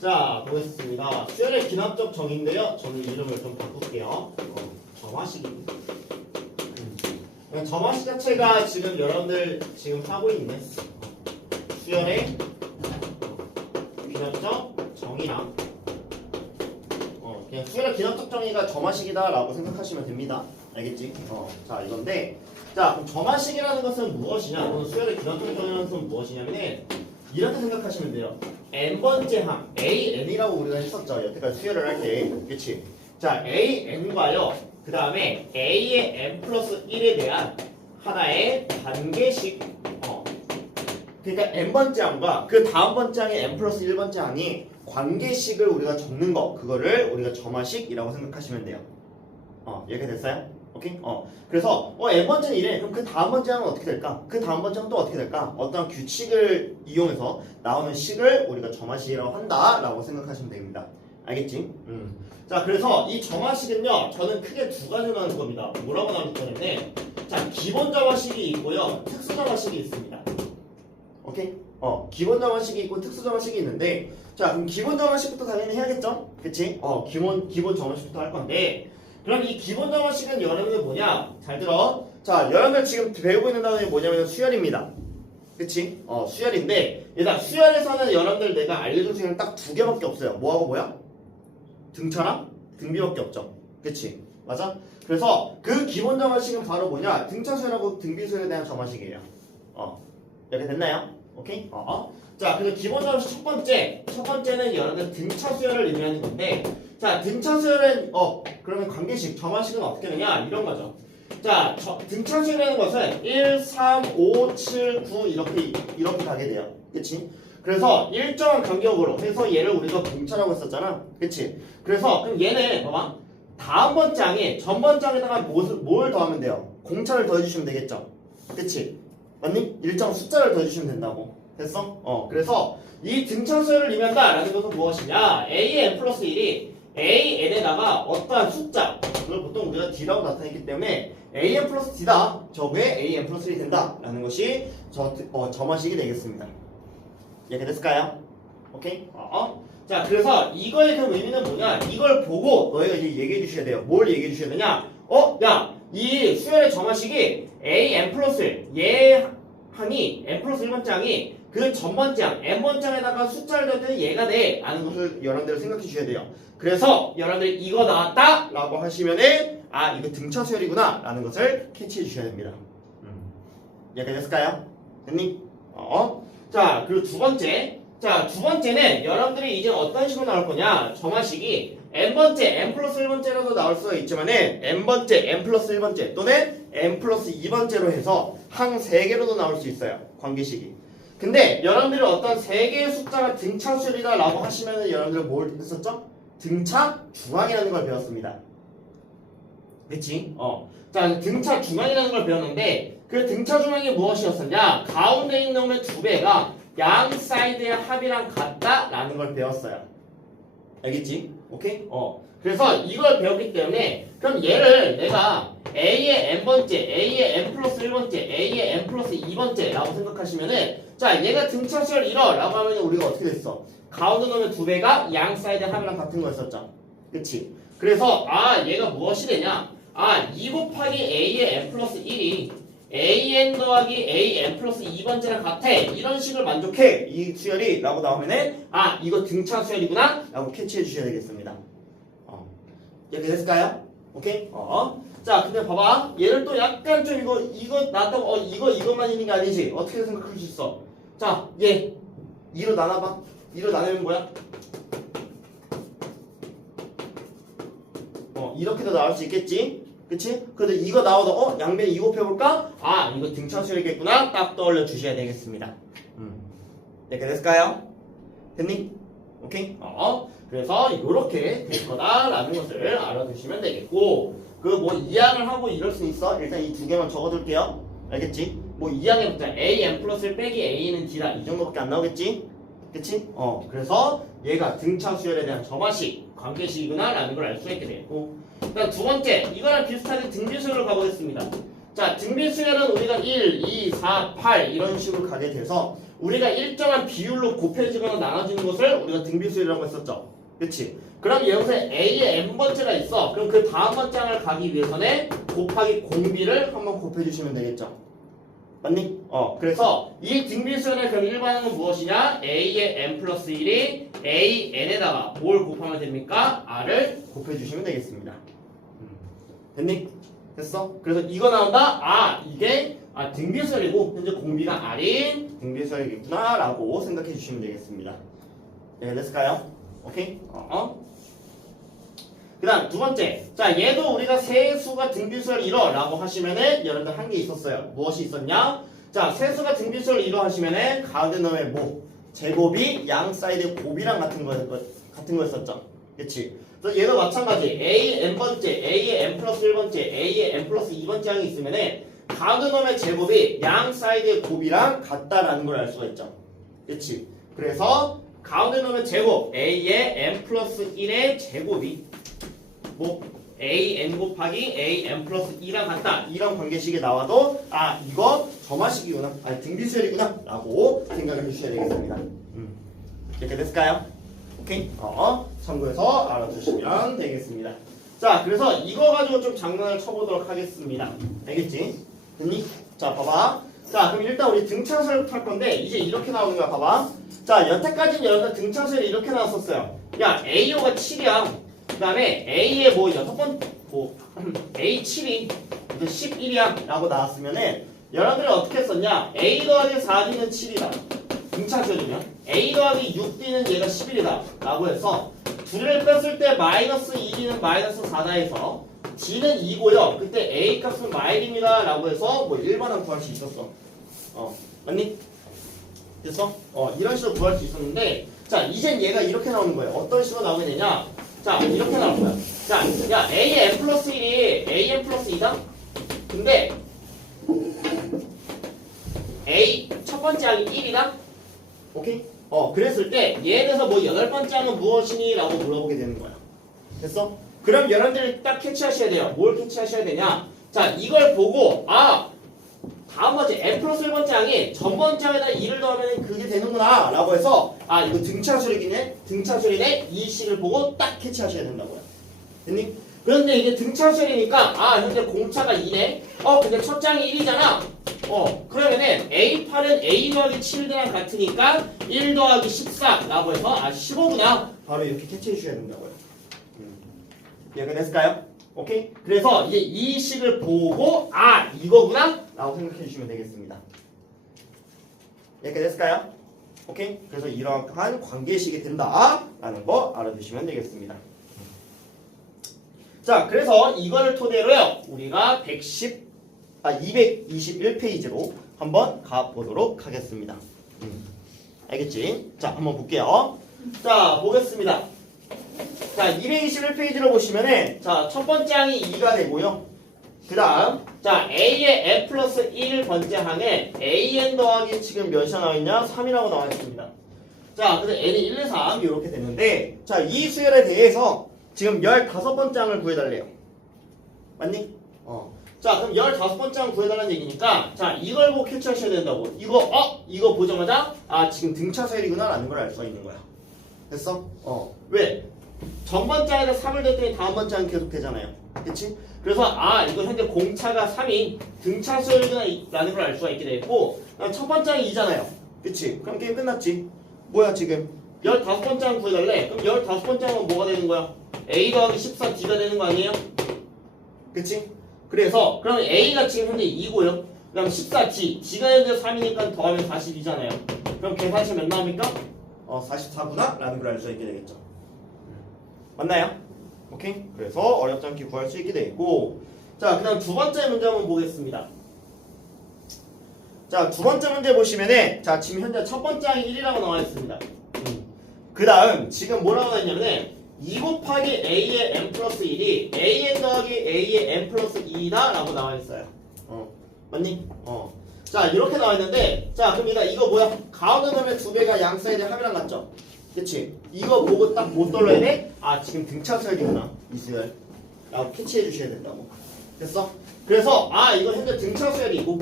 자, 보겠습니다. 수열의 기납적 정의인데요. 저는 이름을 좀 바꿀게요. 점화식이. 점화식 자체가 지금 여러분들 지금 하고 있는 수열의 기납적 정의랑 그냥 수열의 기납적 정의가 점화식이다라고 생각하시면 됩니다. 알겠지? 자, 이건데 자, 그럼 점화식이라는 것은 무엇이냐? 또는 수열의 기납적 정의라는 것은 무엇이냐면 이렇게 생각하시면 돼요. n번째 항 AN이라고 우리가 했었죠. 여태까지 수열을 할 때. 그치? 자, AN과요. 그 다음에 A의 n 플러스 1에 대한 하나의 관계식. 그러니까 n번째 항과 그 다음 번째 항의 n 플러스 1번째 항이 관계식을 우리가 적는 거. 그거를 우리가 점화식이라고 생각하시면 돼요. 이렇게 됐어요? 오케이? 그래서 n번째는 이래. 그럼 그 다음 번째 항은 어떻게 될까? 그 다음 번째 항은 또 어떻게 될까? 어떤 규칙을 이용해서 나오는 식을 우리가 점화식이라고 한다라고 생각하시면 됩니다. 알겠지? 자, 그래서 이 점화식은요, 저는 크게 두 가지로 나눌 겁니다. 뭐라고 나눌 거냐면, 자, 기본 점화식이 있고요, 특수 점화식이 있습니다. 오케이? 기본 점화식이 있고 특수 점화식이 있는데, 자, 그럼 기본 점화식부터 당연히 해야겠죠? 그치? 기본 점화식부터 할 건데, 그럼 이 기본 점화식은 여러분들 뭐냐? 잘 들어. 자, 여러분들 지금 배우고 있는 단어이 뭐냐면 수열입니다. 그치? 수열인데, 얘들아, 수열에서는 여러분들 내가 알려줄 수 있는 딱 두 개밖에 없어요. 뭐하고 뭐야? 등차랑 등비밖에 없죠. 그치? 맞아? 그래서 그 기본 점화식은 바로 뭐냐? 등차 수열하고 등비 수열에 대한 점화식이에요. 이렇게 됐나요? 오케이? 자, 그래서 기본 점화식 첫 번째는 여러분들 등차 수열을 의미하는 건데, 자, 등차 수열은 그러면 관계식 점화식은 어떻게 되냐? 이런 거죠. 자, 등차 수열이라는 것은 1, 3, 5, 7, 9 이렇게 가게 돼요. 그치? 그래서 일정한 간격으로 해서 얘를 우리가 공차라고 했었잖아. 그치? 그래서 그럼 얘는 봐봐. 다음 번째 항에 전 번째 항에다가 뭘 더하면 돼요? 공차를 더해주시면 되겠죠? 그치? 맞니? 일정 숫자를 더해주시면 된다고. 됐어? 그래서 이 등차 수열을 의미한다라는 것은 무엇이냐? AN 플러스 1이 AN에다가 어떠한 숫자, 그걸 보통 우리가 D라고 나타냈기 때문에 AN 플러스 D다. 저게 AN 플러스 1이 된다라는 것이 점화식이 되겠습니다. 이렇게 됐을까요? 오케이? 자, 그래서 이거의 그 의미는 뭐냐? 이걸 보고 너희가 이제 얘기해 주셔야 돼요. 뭘 얘기해 주셔야 되냐? 야, 이 수열의 점화식이 AN 플러스 1, 얘 항이 n 플러스 1번째 항이 그 전번째 항, n번째 항에다가 숫자를 더했더니 얘가 돼 라는 것을 여러분들 생각해 주셔야 돼요. 그래서 여러분들 이거 나왔다 라고 하시면은 이거 등차 수열이구나 라는 것을 캐치해 주셔야 됩니다. 이렇게 됐을까요? 됐니? 자, 그리고 두 번째는 여러분들이 이제 어떤 식으로 나올 거냐? 점화식이 n번째, n 플러스 1번째로도 나올 수가 있지만은 n번째, n 플러스 1번째 또는 n 플러스 2번째로 해서 항 3개로도 나올 수 있어요. 관계식이. 근데 여러분들이 어떤 3개의 숫자가 등차 수열이다 라고 하시면은 여러분들 뭘 했었죠? 등차 중앙이라는 걸 배웠습니다. 그치? 자, 등차 중앙이라는 걸 배웠는데 그 등차 중앙이 무엇이었었냐? 가운데 있는 놈의 2배가 양 사이드의 합이랑 같다라는 걸 배웠어요. 알겠지? 오케이? 그래서 이걸 배웠기 때문에 그럼 얘를 내가 A의 n번째, A의 n 플러스 1번째, A의 n 플러스 2번째 라고 생각하시면은 자, 얘가 등차 수열 1어 라고 하면 우리가 어떻게 됐어? 가운데 놈의 2배가 양 사이드의 합이랑 같은 거였었죠. 그치? 그래서 얘가 무엇이 되냐? 2 곱하기 A의 n 플러스 1이 AN 더하기 AN 플러스 2번째랑 같아. 이런 식을 만족해. 이 수열이 라고 나오면은 이거 등차 수열이구나 라고 캐치해 주셔야 되겠습니다. 이렇게 됐을까요? 오케이? 자, 근데 봐봐. 얘를 또 약간 좀 이거 나왔다고 이것만 있는 게 아니지. 어떻게 생각할 수 있어? 자, 얘 2로 나눠봐. 2로 나누면 뭐야? 이렇게도 나올 수 있겠지? 그치? 근데 이거 나오다 양변 2 곱해볼까? 이거 등차 수열이겠구나 딱 떠올려 주셔야 되겠습니다. 이렇게 됐을까요? 됐니? 오케이? 그래서 이렇게 될 거다라는 것을 알아두시면 되겠고 그 뭐 이항을 하고 이럴 수 있어? 일단 이 두 개만 적어둘게요. 알겠지? 뭐 이항에 붙자 A n 플러스 1 빼기 A는 D다 이 정도밖에 안 나오겠지? 그치? 그래서 얘가 등차 수열에 대한 점화식, 관계식이구나 라는 걸 알 수 있게 되겠고 그다음 두 번째, 이거랑 비슷하게 등비 수열을 가보겠습니다. 자, 등비 수열은 우리가 1, 2, 4, 8 이런 식으로 가게 돼서 우리가 일정한 비율로 곱해지거나 나눠지는 것을 우리가 등비수열이라고 했었죠. 그치? 그럼 여기서 A의 n번째가 있어. 그럼 그 다음 번장을 가기 위해서는 곱하기 공비를 한번 곱해주시면 되겠죠. 맞니? 그래서 이 등비수열의 그럼 일반항은 무엇이냐? A의 n 플러스 1이 A n에다가 뭘 곱하면 됩니까? R을 곱해주시면 되겠습니다. 됐니? 됐어? 그래서 이거 나온다? 이게 등비수열이고 현재 공비가 R인 등비수열이겠구나 라고 생각해 주시면 되겠습니다. 네, 됐을까요? 오케이? 그 다음 두 번째. 자, 얘도 우리가 세수가 등비수열 1호 라고 하시면은 여러분들 한 게 있었어요. 무엇이 있었냐? 자, 세수가 등비수열 1호 하시면은 가운데 놈의 뭐 제곱이 양 사이드 곱이랑 같은 거였었죠. 그치? 그래서 얘도 마찬가지. A n번째, A의 n 플러스 1번째, A의 n 플러스 2번째 항이 있으면은 가운데 놈의 제곱이 양 사이드의 곱이랑 같다라는 걸 알 수가 있죠. 그치? 그래서 가운데 놈의 제곱 A의 n 플러스 1의 제곱이 뭐 A n 곱하기 A n 플러스 2랑 같다 이런 관계식이 나와도 이거 점화식이구나 등비수열이구나 라고 생각을 해주셔야 되겠습니다. 이렇게 됐을까요? 오케이? 참고해서 알아두시면 되겠습니다. 자, 그래서 이거 가지고 좀 장난을 쳐보도록 하겠습니다. 알겠지? 됐니? 자, 봐봐. 자, 그럼 일단 우리 등차수열부터 할 건데 이제 이렇게 나오는 거야. 봐봐. 자, 여태까지는 여러분들 등차수열이 이렇게 나왔었어요. 야, A호가 7이야. 그 다음에 A의 뭐 6번 A7이 11이야 라고 나왔으면은 여러분들이 어떻게 썼냐? A 더하기 4D는 7이다 등차수열이면 A 더하기 6D는 얘가 11이다 라고 해서 둘을 뺐을 때 마이너스 2D는 마이너스 4다 해서 D는 2고요 그때 A 값은 마일입니다 라고 해서 뭐 일반항 구할 수 있었어. 맞니? 됐어? 이런 식으로 구할 수 있었는데 자, 이젠 얘가 이렇게 나오는 거예요. 어떤 식으로 나오게 되냐? 자, 이렇게 나올 거야. 자, 야, A의 n 플러스 1이 A n 플러스 2다? 근데 A 첫 번째 항이 1이다? 오케이? 그랬을 때 얘에 대해서 뭐 8번째 항은 무엇이니? 라고 물어보게 되는 거야. 됐어? 그럼 여러분들이 딱 캐치하셔야 돼요. 뭘 캐치하셔야 되냐? 자, 이걸 보고 다음 번째 n 플러스 1번째 항이 전 번째 항에다 2를 더하면 그게 되는구나 라고 해서 이거 등차수열이네 이 식을 보고 딱 캐치하셔야 된다고요. 됐니? 그런데 이게 등차수열이니까 현재 공차가 2네 근데 첫 장이 1이잖아 그러면은 A8은 A 더하기 7이랑 같으니까 1 더하기 14 라고 해서 15구나 바로 이렇게 캐치해 주셔야 된다고요. 이해가 됐을까요? 오케이? 그래서 이제 이 식을 보고 이거구나 라고 생각해 주시면 되겠습니다. 이렇게 됐을까요? 오케이? 그래서 이러한 관계식이 된다 라는 거 알아두시면 되겠습니다. 자, 그래서 이거를 토대로요 우리가 221페이지로 한번 가보도록 하겠습니다. 알겠지? 자, 한번 볼게요. 자, 보겠습니다. 자, 221페이지로 보시면은 자, 첫 번째 항이 2가 되고요. 그 다음 자, A의 n 플러스 1번째 항에 AN 더하기 지금 몇이 나와있냐? 3이라고 나와있습니다. 자, 그래서 N이 1, 2, 3 이렇게 되는데 자, 이 수열에 대해서 지금 15번째 항을 구해달래요. 맞니? 자, 그럼 15번째 항 구해달라는 얘기니까 자, 이걸 보고 캐치하셔야 된다고. 이거 보자마자 지금 등차수열이구나 라는 걸 알 수가 있는 거야. 됐어? 왜? 전 번째 항에다 3을 댔더니 다음 번째 항 계속 되잖아요. 그치? 그래서 이거 현재 공차가 3인 등차수열이구나 라는 걸 알 수가 있게 되고 첫 번째 항이 2잖아요. 그치? 그럼 게임 끝났지? 뭐야 지금? 15번째 항 구해달래? 그럼 15번째 항은 뭐가 되는 거야? A 더하기 14 D가 되는 거 아니에요? 그치? 그래서 그럼 A가 지금 현재 2고요. 그럼 14 D, D가 현재 3이니까 더하면 42잖아요. 그럼 계산식 몇 나옵니까? 44구나 라는 걸 알 수 있게 되겠죠. 맞나요? 오케이? 그래서 어렵지 않게 구할 수 있게 되고 자, 그 다음 두 번째 문제 한번 보겠습니다. 자, 두 번째 문제 보시면은 자, 지금 현재 첫 번째 항이 1이라고 나와 있습니다. 그 다음 지금 뭐라고 나와 있냐면은 2 곱하기 A의 n 플러스 1이 AN 더하기 A의 n 플러스 2다 라고 나와 있어요. 맞니? 자, 이렇게 나와 있는데 자, 그럼 이거 뭐야? 가운데 놈의 두 배가 양 사이드 합이랑 같죠? 그치? 이거 보고 딱 못 돌려야 돼? 지금 등차수열이구나 이 수열 라고 캐치해 주셔야 된다고. 됐어? 그래서 이거 현재 등차수열이고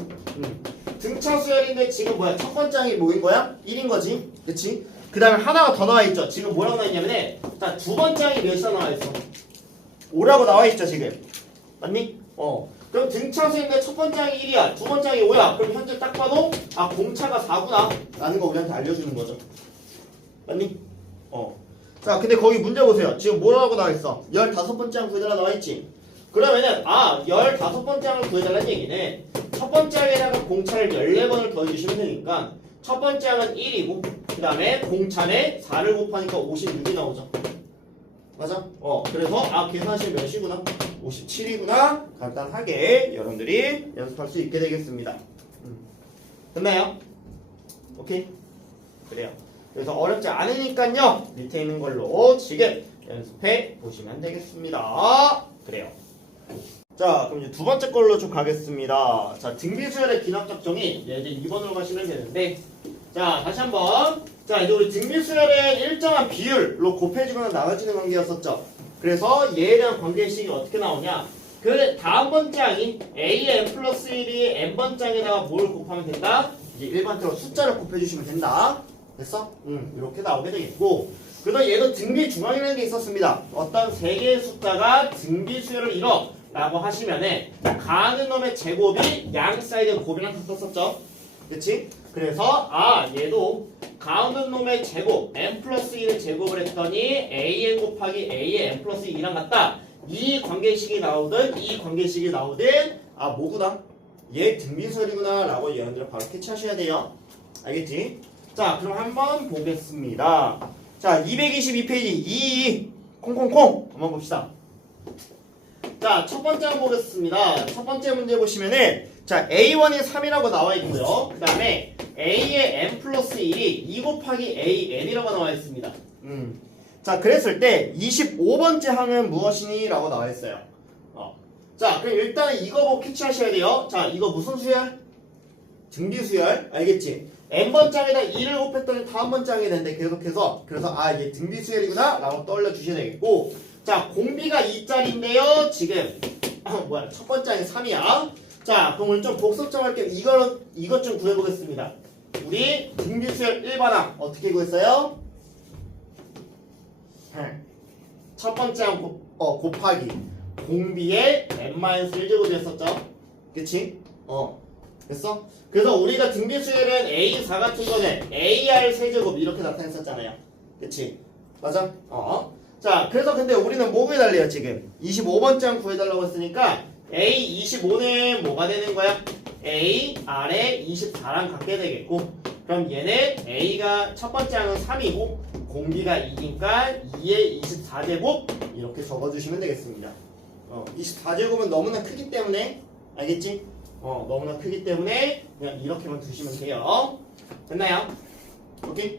등차 수열인데 지금 뭐야? 첫 번째 항이 뭐인 거야? 1인 거지. 그치? 그 다음에 하나가 더 나와 있죠. 지금 뭐라고 나와 있냐면은 자, 두 번째 항이 몇이나 나와 있어? 5라고 나와 있죠, 지금. 맞니? 그럼 등차 수열인데 첫 번째 항이 1이야. 두 번째 항이 5야. 그럼 현재 딱 봐도 아, 공차가 4구나. 라는 거 우리한테 알려주는 거죠. 맞니? 자, 근데 거기 문제 보세요. 지금 뭐라고 나와 있어? 15번째 항 구해달라 나와 있지. 그러면은 15번째 항을 구해달라는 얘기는 첫 번째 항에다가 공차를 14번을 더해주시면 되니까 첫 번째 항은 1이고 그 다음에 공차에 4를 곱하니까 56이 나오죠. 맞아? 그래서 계산하시면 몇이구나? 57이구나. 간단하게 여러분들이 연습할 수 있게 되겠습니다. 됐나요? 오케이? 그래요. 그래서 어렵지 않으니까요. 밑에 있는 걸로 지금 연습해 보시면 되겠습니다. 그래요. 자, 그럼 이제 두 번째 걸로 좀 가겠습니다. 자, 등비수열의 기납 정의 이제 2번으로 가시면 되는데, 자, 다시 한번. 자, 이제 우리 등비수열의 일정한 비율로 곱해지거나 나눠지는 관계였었죠. 그래서 얘에 대한 관계식이 어떻게 나오냐? 그 다음 번째 항이 a의 n 플러스 1이 n번째 항에다가 뭘 곱하면 된다? 이제 일반적으로 숫자를 곱해주시면 된다. 됐어? 이렇게 나오게 되겠고, 그래서 얘도 등비 중앙이라는 게 있었습니다. 어떤 세 개의 숫자가 등비 수열을 이뤄 라고 하시면은 가는 놈의 제곱이 양 사이드 곱이랑 같았었죠. 그치? 그래서 얘도 가운데 놈의 제곱 n 플러스 1의 제곱을 했더니 an 곱하기 a의 n 플러스 2랑 같다. 이 관계식이 나오든 이 관계식이 나오든 뭐구나? 얘 등비 수열이구나 라고 여러분들 바로 캐치하셔야 돼요. 알겠지? 자, 그럼 한번 보겠습니다. 자, 222페이지 2콩콩콩 한번 봅시다. 자, 첫 번째 한번 보겠습니다. 첫 번째 문제 보시면은 자, A1이 3이라고 나와 있고요. 그 다음에 A의 n 플러스 1이 2 곱하기 AN이라고 나와 있습니다. 자, 그랬을 때 25번째 항은 무엇이니? 라고 나와 있어요. 자, 그럼 일단은 이거 보고 캐치하셔야 돼요. 자, 이거 무슨 수열? 등비 수열. 알겠지? n번째 항에다 2를 곱했더니 다음번째 항이 되는데 계속해서 그래서 얘 등비 수열이구나 라고 떠올려 주셔야 되겠고, 자, 공비가 2짜리인데요. 지금 첫 번째 항이 3이야. 자, 그럼 오늘 좀 복습 좀 할게요. 이것 좀 구해보겠습니다. 우리 등비 수열 1반항 어떻게 구했어요? 첫 번째 항 곱하기 공비의 n-1제곱이 했었죠. 그치? 됐어? 그래서 우리가 등비 수열은 A4 같은 거는 AR 세제곱 이렇게 나타냈었잖아요. 그치? 맞아? 자, 그래서 근데 우리는 뭐 구해달래요, 지금? 25번째 항 구해달라고 했으니까 A25는 뭐가 되는 거야? AR에 24랑 같게 되겠고, 그럼 얘는 A가 첫 번째 항은 3이고 공비가 2니까 2의 24제곱 이렇게 적어주시면 되겠습니다. 24제곱은 너무나 크기 때문에 알겠지? 너무나 크기 때문에 그냥 이렇게만 두시면 돼요. 됐나요? 오케이?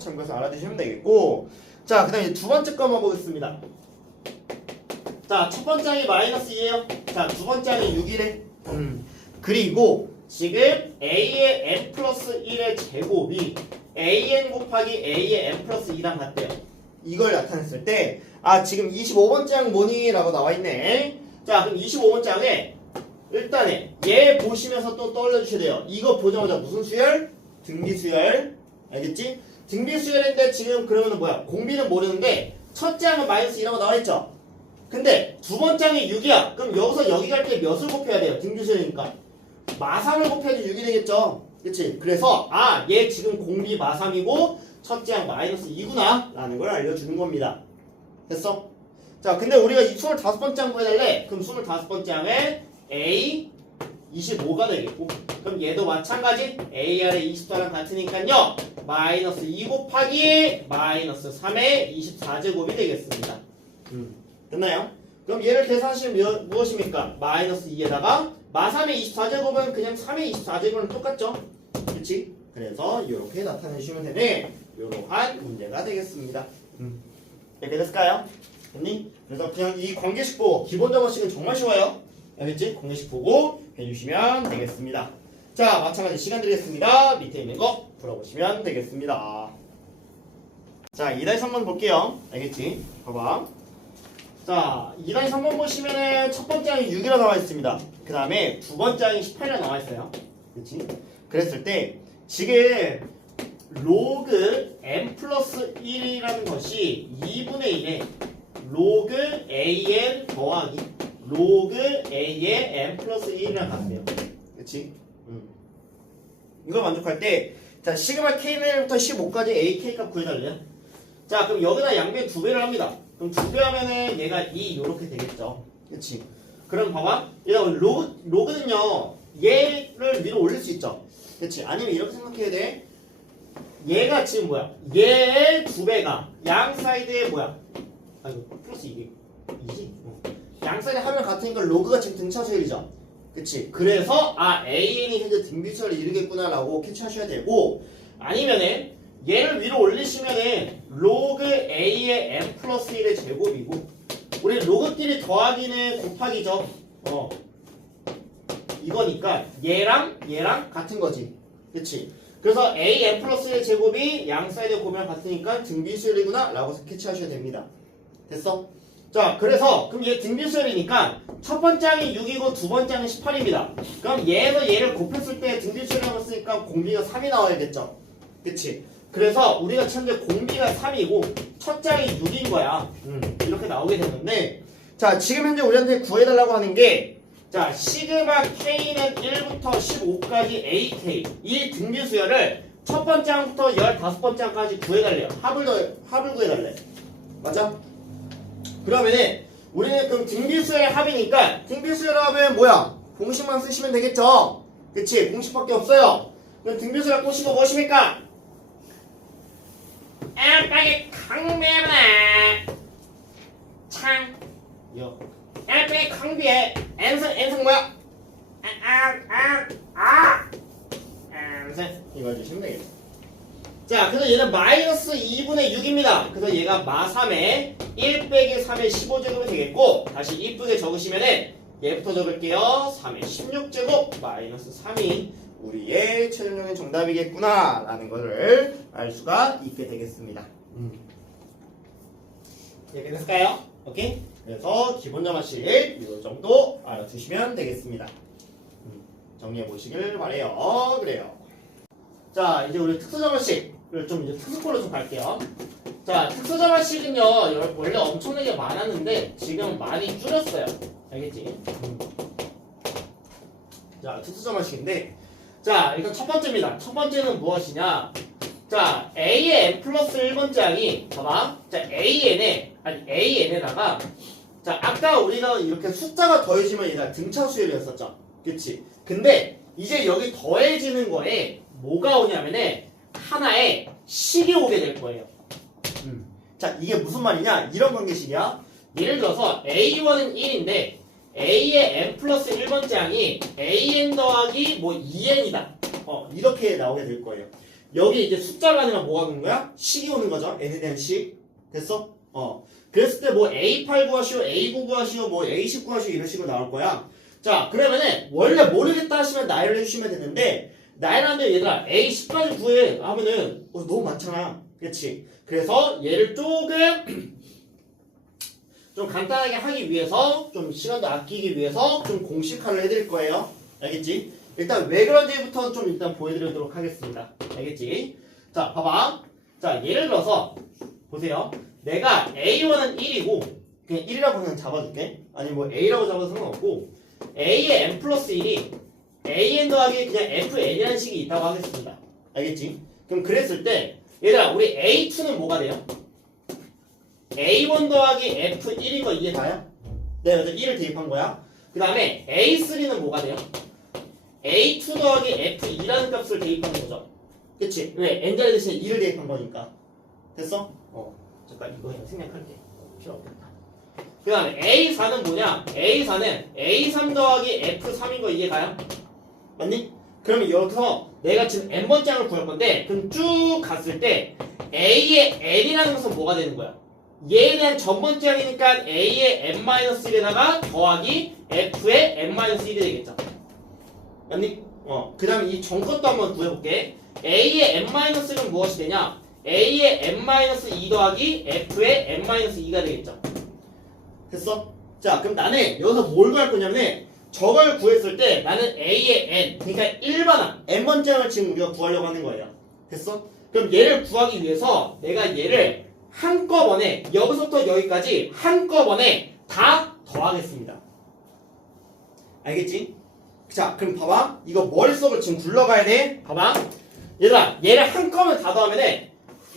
참고해서 알아두시면 되겠고, 자, 그 다음에 두 번째 거 한번 보겠습니다. 자, 첫 번째 항이 마이너스 2예요. 자, 두 번째 항이 6이래. 그리고 지금 A의 n 플러스 1의 제곱이 AN 곱하기 A의 n 플러스 2랑 같대요. 이걸 나타냈을 때 지금 25번째 항 뭐니? 라고 나와있네. 자, 그럼 25번째 항에 일단은 얘 보시면서 또 떠올려 주셔야 돼요. 이거 보자마자 무슨 수열? 등비 수열. 알겠지? 등비 수열인데 지금 그러면은 뭐야? 공비는 모르는데 첫째 항은 마이너스 2라고 나와있죠? 근데 두 번째 항이 6이야. 그럼 여기서 여기 갈 때 몇을 곱해야 돼요? 등비 수열이니까 마3을 곱해야지 6이 되겠죠? 그치? 그래서 얘 지금 공비 마3이고 첫째 항 마이너스 2구나 라는 걸 알려주는 겁니다. 됐어? 자, 근데 우리가 이 25번째 항 구해달래. 그럼 25번째 항에 A 25가 되겠고, 그럼 얘도 마찬가지 AR의 24랑 같으니까요 마이너스 2 곱하기 마이너스 3의 24제곱이 되겠습니다. 됐나요? 그럼 얘를 계산하시면 무엇입니까? 마이너스 2에다가 마3의 24제곱은 그냥 3의 24제곱은 똑같죠? 그치? 그래서 이렇게 나타내주시면 되는 이러한 문제가 되겠습니다. 이렇게 됐을까요? 됐니? 그래서 그냥 이 관계식 보고 기본 작업식은 정말 쉬워요. 알겠지? 관계식 보고 해주시면 되겠습니다. 자, 마찬가지 시간 드리겠습니다. 밑에 있는 거 풀어보시면 되겠습니다. 자, 2-3번 볼게요. 알겠지? 봐봐. 자, 2-3번 보시면은 첫 번째 항이 6이라 나와 있습니다. 그 다음에 두 번째 항이 18이라 나와 있어요. 그치? 그랬을 때 지금 로그 n 플러스 1이라는 것이 2분의 1에 로그 an 더하기 로그 a의 n 플러스 1이랑 같네요. 그치? 이걸 만족할 때 자 시그마 k분의 1부터 15까지 ak 값 구해달래요. 자 그럼 여기다 양변 2배를 합니다. 그럼 2배 하면은 얘가 2 요렇게 되겠죠. 그치? 그럼 봐봐 얘가 로그는요 얘를 위로 올릴 수 있죠. 그치? 아니면 이렇게 생각해야 돼. 얘가 지금 뭐야? 얘의 2배가 양 사이드에 뭐야? 아이고 플러스 2지? 양 사이드 하면 같으니까 로그가 지금 등차 수열이죠. 그치? 그래서 AN이 현재 등비수열을 이루겠구나 라고 캐치하셔야 되고 아니면은 얘를 위로 올리시면은 로그 A의 n 플러스 1의 제곱이고 우리 로그끼리 더하기는 곱하기죠. 이거니까 얘랑 같은 거지. 그치? 그래서 A n 플러스 1의 제곱이 양 사이드 보면 같으니까 등비수열이구나 라고 캐치하셔야 됩니다. 됐어? 자 그래서 그럼 얘 등비수열이니까 첫 번째 항이 6이고 두 번째 항이 18입니다. 그럼 얘에서 얘를 곱했을 때 등비수열이라고 했으니까 공비가 3이 나와야겠죠. 그치? 그래서 우리가 현재 공비가 3이고 첫 장이 6인 거야. 이렇게 나오게 되는데 자 지금 현재 우리한테 구해달라고 하는 게 자 시그마 K는 1부터 15까지 AK 이 등비수열을 첫 번째 항부터 15번째 항까지 구해달래요. 합을 구해달래. 맞아? 그러면은 우리는 그럼 등비수열의 합이니까 등비수열의 합은 뭐야? 공식만 쓰시면 되겠죠? 그치? 공식밖에 없어요. 그럼 등비수열 공식은 무엇입니까? 엠빵의 강매나 창요 엠빵의 강비에 n승 뭐야? n승 이거 해주시면 되겠죠. 자 그래서 얘는 마이너스 2분의 6입니다. 그래서 얘가 마3에 1 빼기 3의 15제곱이 되겠고 다시 이쁘게 적으시면은 얘부터 적을게요. 3의 16제곱 마이너스 3이 우리의 최종적인 정답이겠구나 라는 것을 알 수가 있게 되겠습니다. 이렇게 됐을까요? 오케이? 그래서 기본 점화식 이 정도 알아두시면 되겠습니다. 정리해 보시길 바래요. 그래요. 자 이제 우리 특수점화식을 좀 이제 특수꼴로 좀 갈게요. 자 특수점화식은요 원래 엄청나게 많았는데 지금 많이 줄였어요. 알겠지? 자 특수점화식인데 자 일단 첫 번째입니다. 첫 번째는 무엇이냐? 자 A의 n 플러스 1번째 항이 봐봐. 자 AN에다가 자 아까 우리가 이렇게 숫자가 더해지면 얘가 등차 수열이었었죠. 그치? 근데 이제 여기 더해지는 거에 뭐가 오냐면은 하나의 식이 오게 될 거예요. 자 이게 무슨 말이냐? 이런 관계식이야. 예를 들어서 A1은 1인데 A의 n 플러스 1번째 항이 AN 더하기 뭐 2N이다. 이렇게 나오게 될 거예요. 여기 이제 숫자가 아니라 뭐가 오는 거야? 식이 오는 거죠. n에 대한 식. 됐어? 그랬을 때 뭐 A8 구하시오, A9 구하시오, 뭐 A10 구하시오 이런 식으로 나올 거야. 자 그러면은 원래 모르겠다 하시면 나열을 해주시면 되는데 나열하면 얘들아 A10까지 구해 하면은 너무 많잖아. 그렇지? 그래서 얘를 조금 좀 간단하게 하기 위해서 좀 시간도 아끼기 위해서 좀 공식화를 해드릴 거예요. 알겠지? 일단 왜 그런지부터 좀 일단 보여드리도록 하겠습니다. 알겠지? 자 봐봐. 자 예를 들어서 보세요. 내가 A1은 1이고 그냥 1이라고 그냥 잡아줄게. 아니 뭐 A라고 잡아도 상관없고 A의 n 플러스 1이 AN 더하기 그냥 FN이라는 식이 있다고 하겠습니다. 알겠지? 그럼 그랬을 때 얘들아 우리 A2는 뭐가 돼요? A1 더하기 F1이거 이게 다야? 내가 여기서 1을 대입한 거야. 그 다음에 A3는 뭐가 돼요? A2 더하기 F2라는 값을 대입한 거죠. 그치? 왜? N자리 대신에 2를 대입한 거니까. 됐어? 잠깐 이거 그냥 생략할게. 필요 없겠다. 그 다음에 A4는 뭐냐? A4는 A3 더하기 F3인 거 이해 가요? 맞니? 그러면 여기서 내가 지금 n번째 항을 구할 건데 그럼 쭉 갔을 때 A의 n이라는 것은 뭐가 되는 거야? 얘에 대한 전번째 항이니까 A의 n-1에다가 더하기 F의 n-1이 되겠죠. 맞니? 그 다음에 이 전 것도 한번 구해볼게. A의 n-1은 무엇이 되냐? A의 n-2 더하기 F의 n-2가 되겠죠. 됐어? 자 그럼 나는 여기서 뭘 구할 거냐면 저걸 구했을 때 나는 A의 n, 그러니까 1반항, n번째 항을 지금 우리가 구하려고 하는 거예요. 됐어? 그럼 얘를 구하기 위해서 내가 얘를 한꺼번에 여기서부터 여기까지 한꺼번에 다 더하겠습니다. 알겠지? 자, 그럼 봐봐. 이거 머릿속을 지금 굴러가야 돼. 봐봐. 얘들아, 얘를 한꺼번에 다 더하면은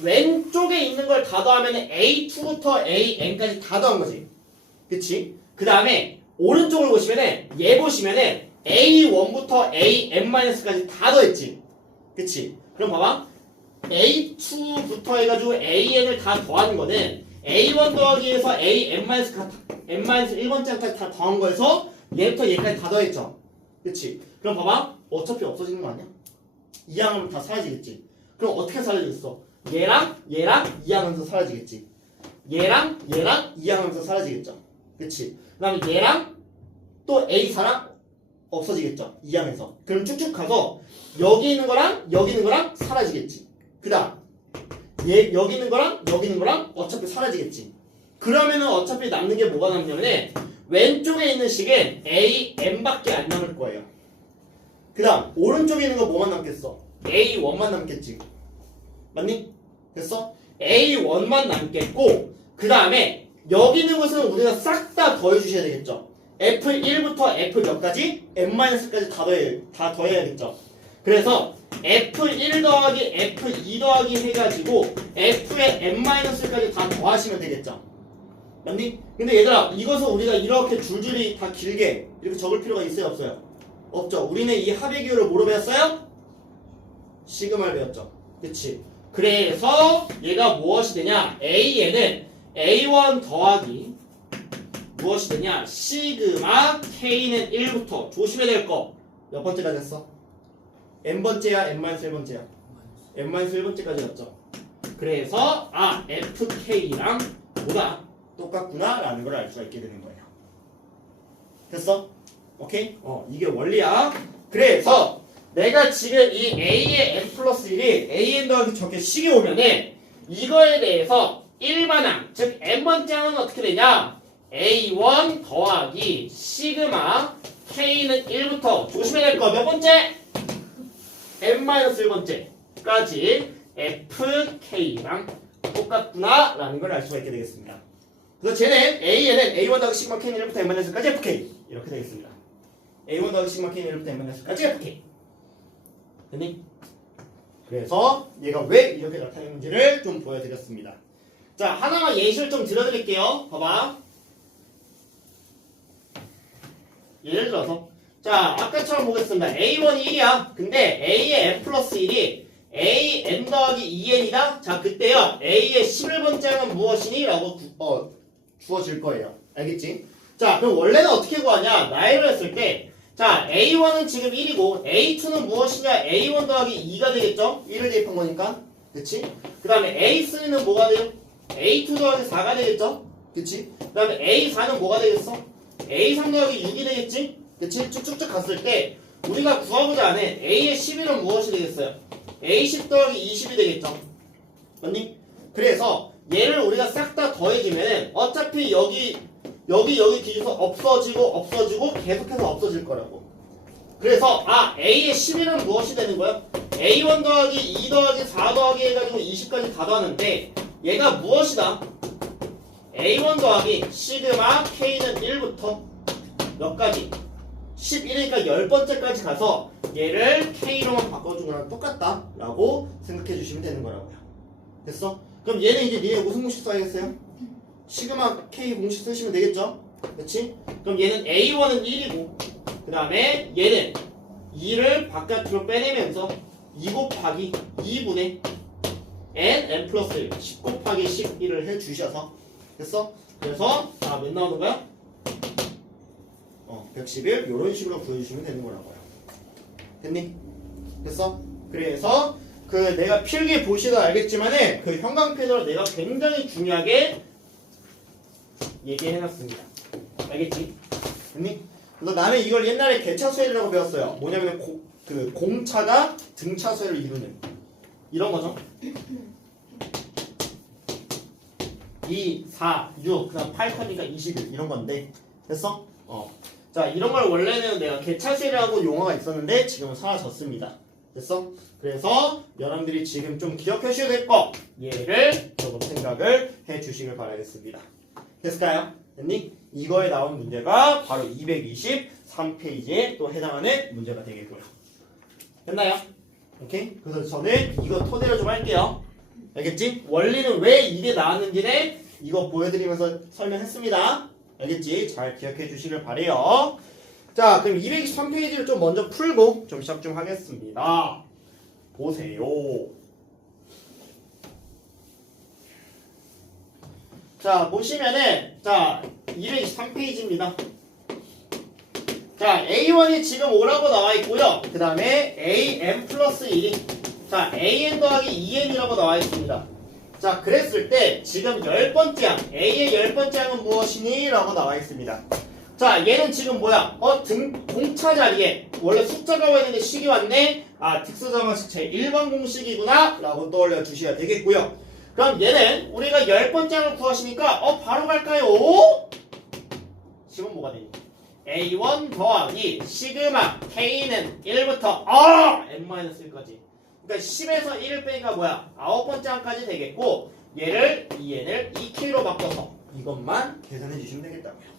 왼쪽에 있는 걸 다 하면은 A2부터 AN까지 다 더한 거지. 그치? 그 다음에 오른쪽을 보시면은 얘 보시면은 A1부터 AN-까지 다 더했지. 그치? 그럼 봐봐. A2부터 해가지고 AN을 다 더하는 거는 A1 더하기에서 AN-1번째까지 다 더한 거에서 얘부터 얘까지 다 더했죠. 그치? 그럼 봐봐. 어차피 없어지는 거 아니야? 이 항은 다 사라지겠지. 그럼 어떻게 사라지겠어? 얘랑 이 항하면서 사라지겠지. 얘랑 이 항하면서 사라지겠죠. 그치? 그 다음에 얘랑 또 A4랑 없어지겠죠. 이 항에서. 그럼 쭉쭉 가서 여기 있는 거랑 사라지겠지. 그 다음 여기 있는 거랑 어차피 사라지겠지. 그러면은 어차피 남는 게 뭐가 남냐면은 왼쪽에 있는 식은 AN밖에 안 남을 거예요. 그 다음 오른쪽에 있는 거 뭐만 남겠어? A1만 남겠지. 맞니? 됐어? A1만 남겠고 그 다음에 여기 있는 것은 우리가 싹 다 더해주셔야 되겠죠. F1부터 F 몇 가지? N-까지 다 더해야겠죠. 그래서 F1 더하기 F2 더하기 해가지고 F의 N-까지 다 더하시면 되겠죠. 맞니? 근데 얘들아 이것을 우리가 이렇게 줄줄이 다 길게 이렇게 적을 필요가 있어요 없어요? 없죠. 우리는 이 합의 기호를 뭐로 배웠어요? 시그마를 배웠죠. 그치? 그래서 얘가 무엇이 되냐? AN은 A1 더하기 무엇이 되냐? 시그마 K는 1부터 조심해야 될 거 몇 번째까지 했어? N번째야? N-1번째야? N-1번째까지였죠. 그래서 FK랑 뭐다? 똑같구나 라는 걸 알 수가 있게 되는 거예요. 됐어? 오케이? 이게 원리야. 그래서 내가 지금 이 A의 N 플러스 1이 AN 더하기 저게 식이 오면은 이거에 대해서 일반항, 즉 N번째 항은 어떻게 되냐? A1 더하기 시그마 K는 1부터 조심해야 될 거 몇 번째? N-1번째까지 FK랑 똑같구나 라는 걸 알 수가 있게 되겠습니다. 그래서 쟤는 AN은 A1 더하기 시그마 K는 1부터 N-1까지 FK 이렇게 되겠습니다. A1 더하기 시그마 K는 1부터 N-1까지 FK 됐니? 그래서 얘가 왜 이렇게 나타내는지를 좀 보여드렸습니다. 자, 하나만 예시를 좀 들어드릴게요. 봐봐. 예를 들어서 자, 아까처럼 보겠습니다. A1이 1이야. 근데 A의 N 플러스 1이 AN 더하기 2N이다? 자, 그때요. A의 11번째 항은 무엇이니? 라고 주어질 거예요. 알겠지? 자, 그럼 원래는 어떻게 구하냐? 나열을 했을 때 자, A1은 지금 1이고 A2는 무엇이냐? A1 더하기 2가 되겠죠? 1을 대입한 거니까. 그치? 그 다음에 A3는 뭐가 돼요? A2 더하기 4가 되겠죠? 그치? 그 다음에 A4는 뭐가 되겠어? A3 더하기 6이 되겠지? 그치? 쭉쭉쭉 갔을 때 우리가 구하고자 하는 A의 11은 무엇이 되겠어요? A10 더하기 20이 되겠죠? 맞니? 그래서 얘를 우리가 싹 다 더해주면은 어차피 여기 뒤에서 없어지고 계속해서 없어질 거라고. 그래서 A의 11은 무엇이 되는 거야? A1 더하기 2 더하기 4 더하기 해가지고 20까지 다 더하는데 얘가 무엇이다? A1 더하기 시그마 K는 1부터 몇 가지? 11이니까 10번째까지 가서 얘를 K로만 바꿔준 거랑 똑같다 라고 생각해 주시면 되는 거라고요. 됐어? 그럼 얘는 이제 니네 무슨 공식 써야겠어요? 시그마 K 공식 쓰시면 되겠죠? 그렇지? 그럼 얘는 A1은 1이고 그 다음에 얘는 2를 바깥으로 빼내면서 2 곱하기 2분의 N 플러스 1 10 곱하기 11을 해주셔서 됐어? 그래서 몇 나오는 거야? 111 이런 식으로 보여주시면 되는 거라고요. 됐니? 됐어? 그래서 그 내가 필기 보시다 알겠지만은 그 형광펜으로 내가 굉장히 중요하게 얘기해놨습니다. 알겠지? 됐니? 그래서 나는 이걸 옛날에 개차수열이라고 배웠어요. 뭐냐면 그 공차가 등차수열을 이루는 이런 거죠. 2, 4, 6, 그 다음 8칸이니까 21 이런 건데 됐어? 자, 이런 걸 원래는 내가 개차수라고 용어가 있었는데 지금은 사라졌습니다. 됐어? 그래서 여러분들이 지금 좀 기억해 주셔야 될 거 얘를 조금 생각을 해 주시길 바라겠습니다. 됐을까요? 됐니? 이거에 나온 문제가 바로 223페이지에 또 해당하는 문제가 되겠고요. 됐나요? 오케이? 그래서 저는 이거 토대로 좀 할게요. 알겠지? 원리는 왜 이게 나왔는지는 이거 보여드리면서 설명했습니다. 알겠지? 잘 기억해 주시길 바래요. 자, 그럼 223페이지를 좀 먼저 풀고 좀 시작 좀 하겠습니다. 보세요. 자, 보시면은 자, 223페이지입니다. 자, A1이 지금 5라고 나와 있고요. 그 다음에 AN 플러스 1이 자, AN 더하기 2N이라고 나와 있습니다. 자, 그랬을 때 지금 10번째 항 A의 10번째 항은 무엇이니? 라고 나와 있습니다. 자, 얘는 지금 뭐야? 공차 자리에 원래 숫자가 와 있는데 식이 왔네? 아, 특수정원식 제1번 공식이구나 라고 떠올려 주셔야 되겠고요. 그럼 얘는 우리가 10번째 항을 구하시니까 바로 갈까요? 지금 뭐가 되니? A1 더하기 시그마 K는 1부터 N-1까지 그러니까 10에서 1을 빼니까 뭐야? 9번째 항까지 되겠고 얘를 2N을 2K로 바꿔서 이것만 계산해 주시면 되겠다고요.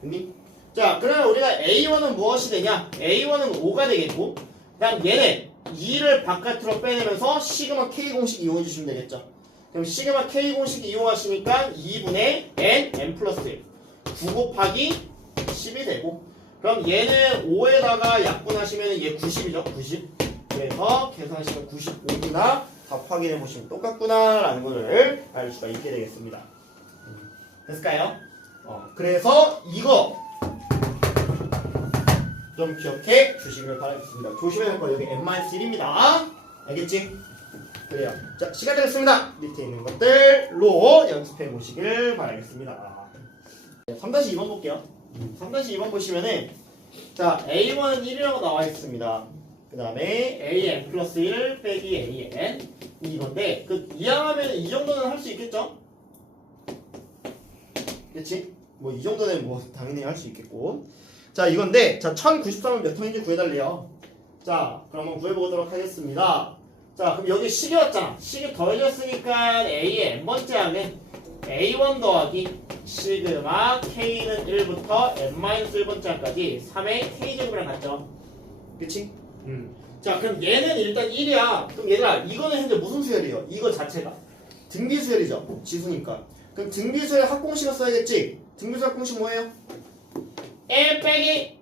됐니? 자, 그러면 우리가 A1은 무엇이 되냐? A1은 5가 되겠고 그 다음 얘는 2를 바깥으로 빼내면서 시그마 K 공식 이용해 주시면 되겠죠. 그럼 시그마 K 공식 이용하시니까 2분의 N 플러스 1 9 곱하기 10이 되고 그럼 얘는 5에다가 약분하시면 얘 90이죠. 90 그래서 계산하시면 95구나 답 확인해 보시면 똑같구나 라는 것을 알 수가 있게 되겠습니다. 됐을까요? 그래서 이거 좀 기억해 주시길 바라겠습니다. 조심해야 될 거 여기 N-1입니다. 알겠지? 그래요. 자, 시간 되겠습니다. 밑에 있는 것들로 연습해 보시길 바라겠습니다. 3-2번 볼게요. 3-2번 보시면은 자, A1은 1이라고 나와 있습니다. 그 다음에 AN 플러스 1 빼기 AN 이건데 이항하면 이 정도는 할 수 있겠죠? 그렇지? 뭐 이 정도는 뭐 당연히 할 수 있겠고 자, 이건데 자 1093은 몇 통인지 구해달래요. 자, 그럼 한번 구해보도록 하겠습니다. 자, 그럼 여기 식이 왔잖아. 식이 더해졌으니까 A의 n번째 항은 A1 더하기 시그마 K는 1부터 N-1번째 항까지 3의 K제곱이랑 같죠? 그치? 자, 그럼 얘는 일단 1이야. 그럼 얘들아, 이거는 현재 무슨 수열이에요? 이거 자체가 등비수열이죠. 지수니까. 그럼 등비수열 합공식을 써야겠지? 등비수열 합공식 뭐예요? 1 빼기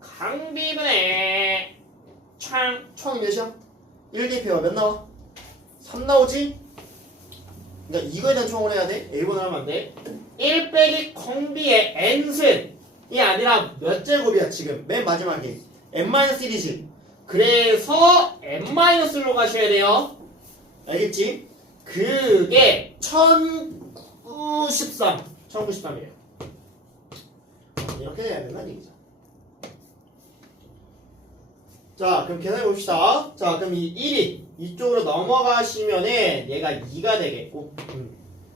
강비분의 창이 몇이야? 1대표가 몇 나와? 3 나오지? 그러니까 이거에 대한 총을 해야 돼? A번을 하면 안 돼? 1 빼기 콩비의 n승이 아니라 몇 제곱이야 지금? 맨 마지막에 n-1이지. 그래서 n-1로 가셔야 돼요. 알겠지? 그게 1093이에요. 이렇게 돼야 된다는 얘기죠. 자, 그럼 계산해 봅시다. 자, 그럼 이 1이 이쪽으로 넘어가시면은 얘가 2가 되겠고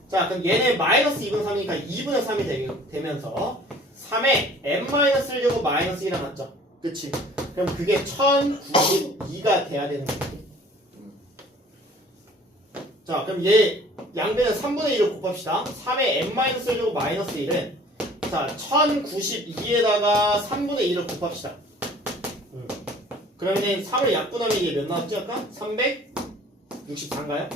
자, 그럼 얘는 마이너스 2분의 3이니까 2분의 3이 되면서 3에 n-1제곱 마이너스 1이 맞죠? 그치? 그럼 그게 1092가 돼야 되는 거지. 자, 그럼 얘 양변에 3분의 1을 곱합시다. 3에 n-1제곱 마이너스 1은 자, 1092에다가 3분의 1을 곱합시다. 그러면 3을 약분하면 이게 몇 나왔지 아까? 364인가요?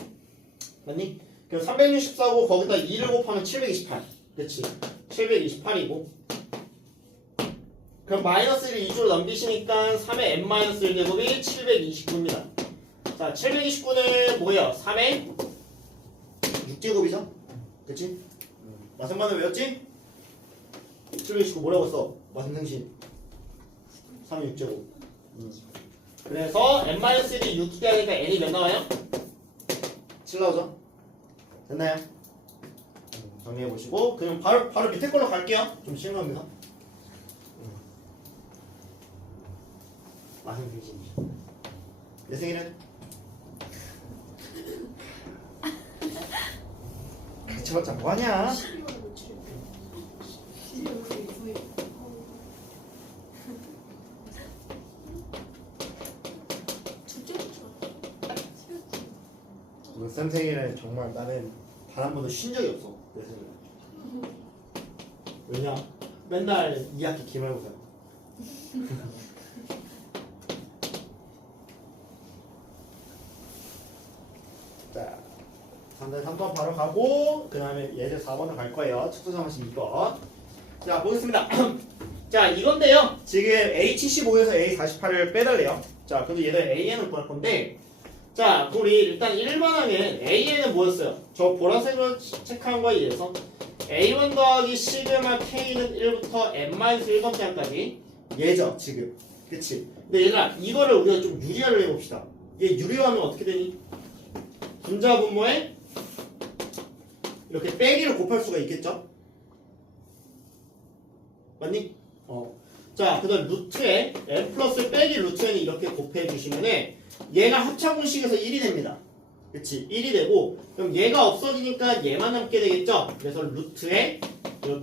맞니? 그럼 364고 거기다 2를 곱하면 728. 그치? 728이고 그럼 마이너스 1을 2주로 넘기시니까 3의 n-1제곱이 729입니다. 자, 729는 뭐예요? 3의 6제곱이죠? 그치? 마생반을 외웠지? 729 뭐라고 써? 마생생신 3의 6제곱 그래서 n-1이 6이 되니까 n이 몇 나와요? 7 나오죠? 됐나요? 정리해보시고 그냥 바로 밑에 걸로 갈게요. 좀 쉬운 겁니다. 마생생신 내 생일은? 그쳐봤자 뭐하냐? 쌤 생일에 정말 나는 단 한 번도 쉰 적이 없어. 내 생일에. 왜냐? 맨날 2학기 기말고사. 자, 3번 바로 가고 그 다음에 예제 4번을 갈 거예요. 특수정식 2번. 자, 보겠습니다. 자, 이건데요. 지금 A75에서 A48을 빼달래요. 자, 그래서 얘들 AN을 구할 건데 자, 그럼 우리 일단 1번하면 AN은 뭐였어요? 저 보라색으로 체크한 거에 의해서 A1 더하기 시그마 K는 1부터 N-1번째 항까지 얘죠, 지금. 그치? 근데 얘들아, 이거를 우리가 좀 유리화를 해봅시다. 얘 유리화하면 어떻게 되니? 분자 분모에 이렇게 빼기를 곱할 수가 있겠죠? 맞니? 자, 그 다음 루트에 n 플러스 빼기 루트 n이 이렇게 곱해 주시면은 얘가 합차분식에서 1이 됩니다. 그치? 1이 되고 그럼 얘가 없어지니까 얘만 남게 되겠죠? 그래서 루트에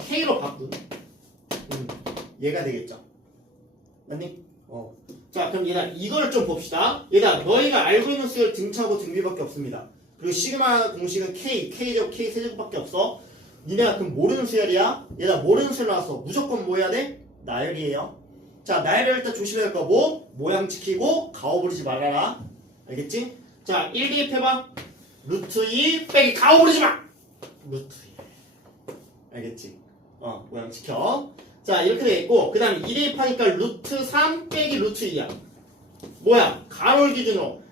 k로 바꾼 얘가 되겠죠? 맞니? 자, 그럼 얘들아 이거를 좀 봅시다. 얘들아 너희가 알고 있는 수열 등차하고 등비밖에 없습니다. 그리고 시그마 공식은 k제곱 k 세제곱밖에 없어. 니네가 그럼 모르는 수열이야? 얘들아 모르는 수열 나왔어. 무조건 뭐 해야 돼? 나열이에요. 자, 나열을 일단 조심해야 될 거고 모양 지키고 가오 부르지 말아라. 알겠지? 자, 1 대입해봐. 루트 2 빼기 가오 부르지 마! 루트 2 알겠지? 모양 지켜. 자, 이렇게 되겠고 그 다음에 2 대입하니까 루트 3 빼기 루트 2야. 뭐야? 가로를 기준으로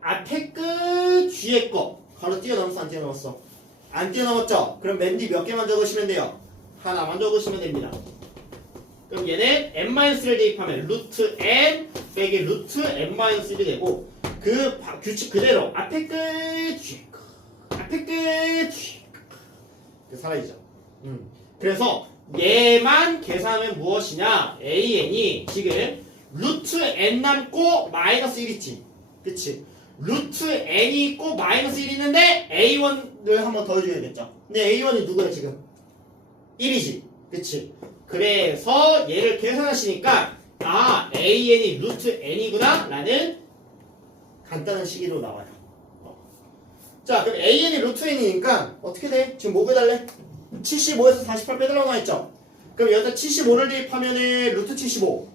앞에 끝 뒤에 거 가로 뛰어넘었어 안 뛰어넘었어? 안 뛰어넘었죠? 그럼 맨 뒤 몇 개만 적으시면 돼요? 하나만 적으시면 됩니다. 그럼 얘는 n-를 대입하면 루트 n 빼기 루트 n-1이 되고 그 규칙 그대로 앞에 끝 뒤에 끝 앞에 끝 뒤에 끝 사라지죠. 그래서 얘만 계산하면 무엇이냐? an이 지금 루트 n 남고 마이너스 1 있지. 그치? 루트 n이 있고 마이너스 1 있는데 a1을 한번 더 해줘야겠죠. 근데 a1이 누구야 지금? 1이지. 그치? 그래서 얘를 계산하시니까 an이 루트 n이구나 라는 간단한 식으로 나와요. 자, 그럼 an이 루트 n이니까 어떻게 돼? 지금 뭐 빼달래? 75에서 48 빼달라고 나와있죠? 그럼 여기다 75를 대입하면은 루트 75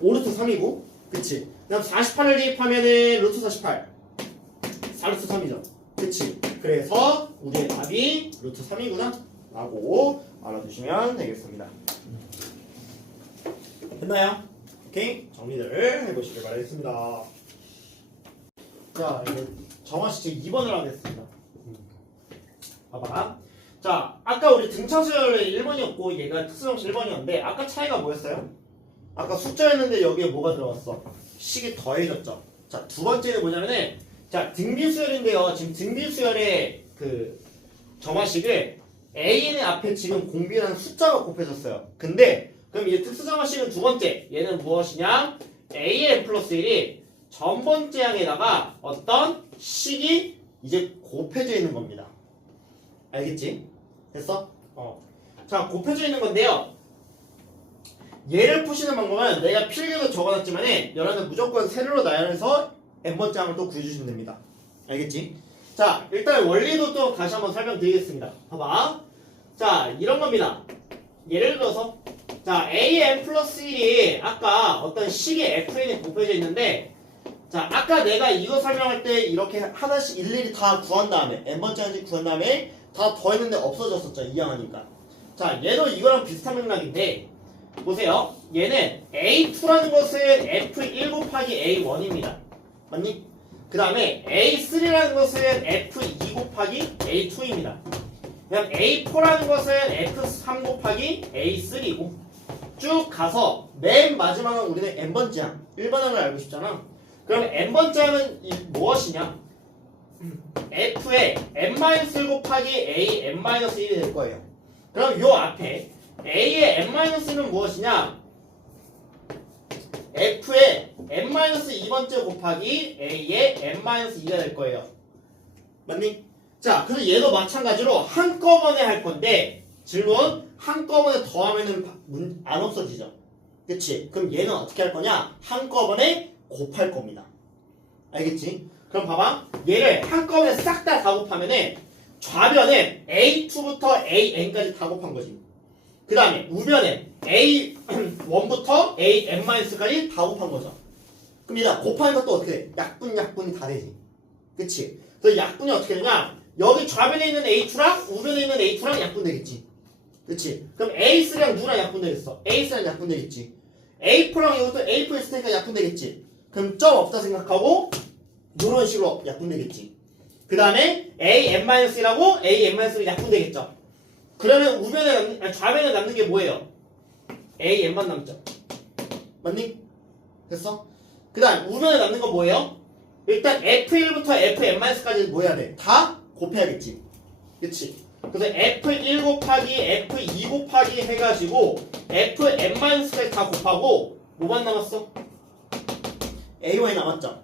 5루트 3이고 그치? 그 다음 48을 대입하면은 루트 48 4루트 3이죠. 그치? 그래서 우리의 답이 루트 3이구나 라고 알아두시면 되겠습니다. 됐나요? 오케이? 정리를 해보시길 바라겠습니다. 자, 이제 정화식 2번을 하겠습니다. 봐봐. 자, 아까 우리 등차수열의 1번이었고 얘가 특수정식 1번이었는데 아까 차이가 뭐였어요? 아까 숫자였는데 여기에 뭐가 들어갔어? 식이 더해졌죠. 자, 두 번째는 뭐냐면은 자, 등비수열인데요. 지금 등비수열의 그 정화식을 A는 앞에 지금 공비라는 숫자가 곱해졌어요. 근데 그럼 이 특수정화식은 두 번째 얘는 무엇이냐? AN 플러스 1이 전 번째 항에다가 어떤 식이 이제 곱해져 있는 겁니다. 알겠지? 됐어? 자, 곱해져 있는 건데요. 얘를 푸시는 방법은 내가 필기도 적어놨지만은 여러분들 무조건 세로로 나열해서 n번째 항을 또 구해주시면 됩니다. 알겠지? 자, 일단 원리도 또 다시 한번 설명드리겠습니다. 봐봐. 자, 이런 겁니다. 예를 들어서 자, an 플러스 1이 아까 어떤 식의 fn이 곱해져 있는데 자, 아까 내가 이거 설명할 때 이렇게 하나씩 일일이 다 구한 다음에 n번째 항씩 구한 다음에 다 더했는데 없어졌었죠. 이항하니까. 자, 얘도 이거랑 비슷한 맥락인데 보세요. 얘는 A2라는 것은 F1 곱하기 A1입니다. 맞니? 그 다음에 A3라는 것은 F2 곱하기 A2입니다. 그다음 A4라는 것은 F3 곱하기 A3고 쭉 가서 맨 마지막은 우리는 n번째 항 1번 항을 알고 싶잖아. 그럼 n번째 항은 무엇이냐? F에 n-1 곱하기 A n-1이 될 거예요. 그럼 요 앞에 A의 n-1은 무엇이냐? F의 n-2번째 곱하기 A의 n-2가 될 거예요. 맞니? 자, 그래서 얘도 마찬가지로 한꺼번에 할 건데 질문 한꺼번에 더하면은 안 없어지죠. 그치? 그럼 얘는 어떻게 할 거냐? 한꺼번에 곱할 겁니다. 알겠지? 그럼 봐봐. 얘를 한꺼번에 싹 다 곱하면은 좌변은 A2부터 AN까지 다 곱한 거지. 그 다음에 우변은 A1부터 AN-까지 다 곱한 거죠. 그럼 얘가 곱하는 것도 어떻게 돼? 약분이 다 되지. 그치? 그래서 약분이 어떻게 되냐? 여기 좌변에 있는 A2랑 우변에 있는 A2랑 약분되겠지. 그치? 그럼 A3랑 누구랑 약분되겠어? A3랑 약분되겠지. A4랑 이것도 A4 있을 테니까 약분되겠지. 그럼 점 없다 생각하고 이런 식으로 약분되겠지. 그 다음에 AN-이라고 AN-로 약분되겠죠. 그러면 좌변에 남는 게 뭐예요? AN만 남죠. 맞니? 됐어? 그 다음 우변에 남는 건 뭐예요? 일단 F1부터 FN-까지 뭐 해야 돼? 다 곱해야겠지. 그치? 그래서 F1 곱하기 F2 곱하기 해가지고 FN-까지 다 곱하고 뭐만 남았어? A1이 남았죠.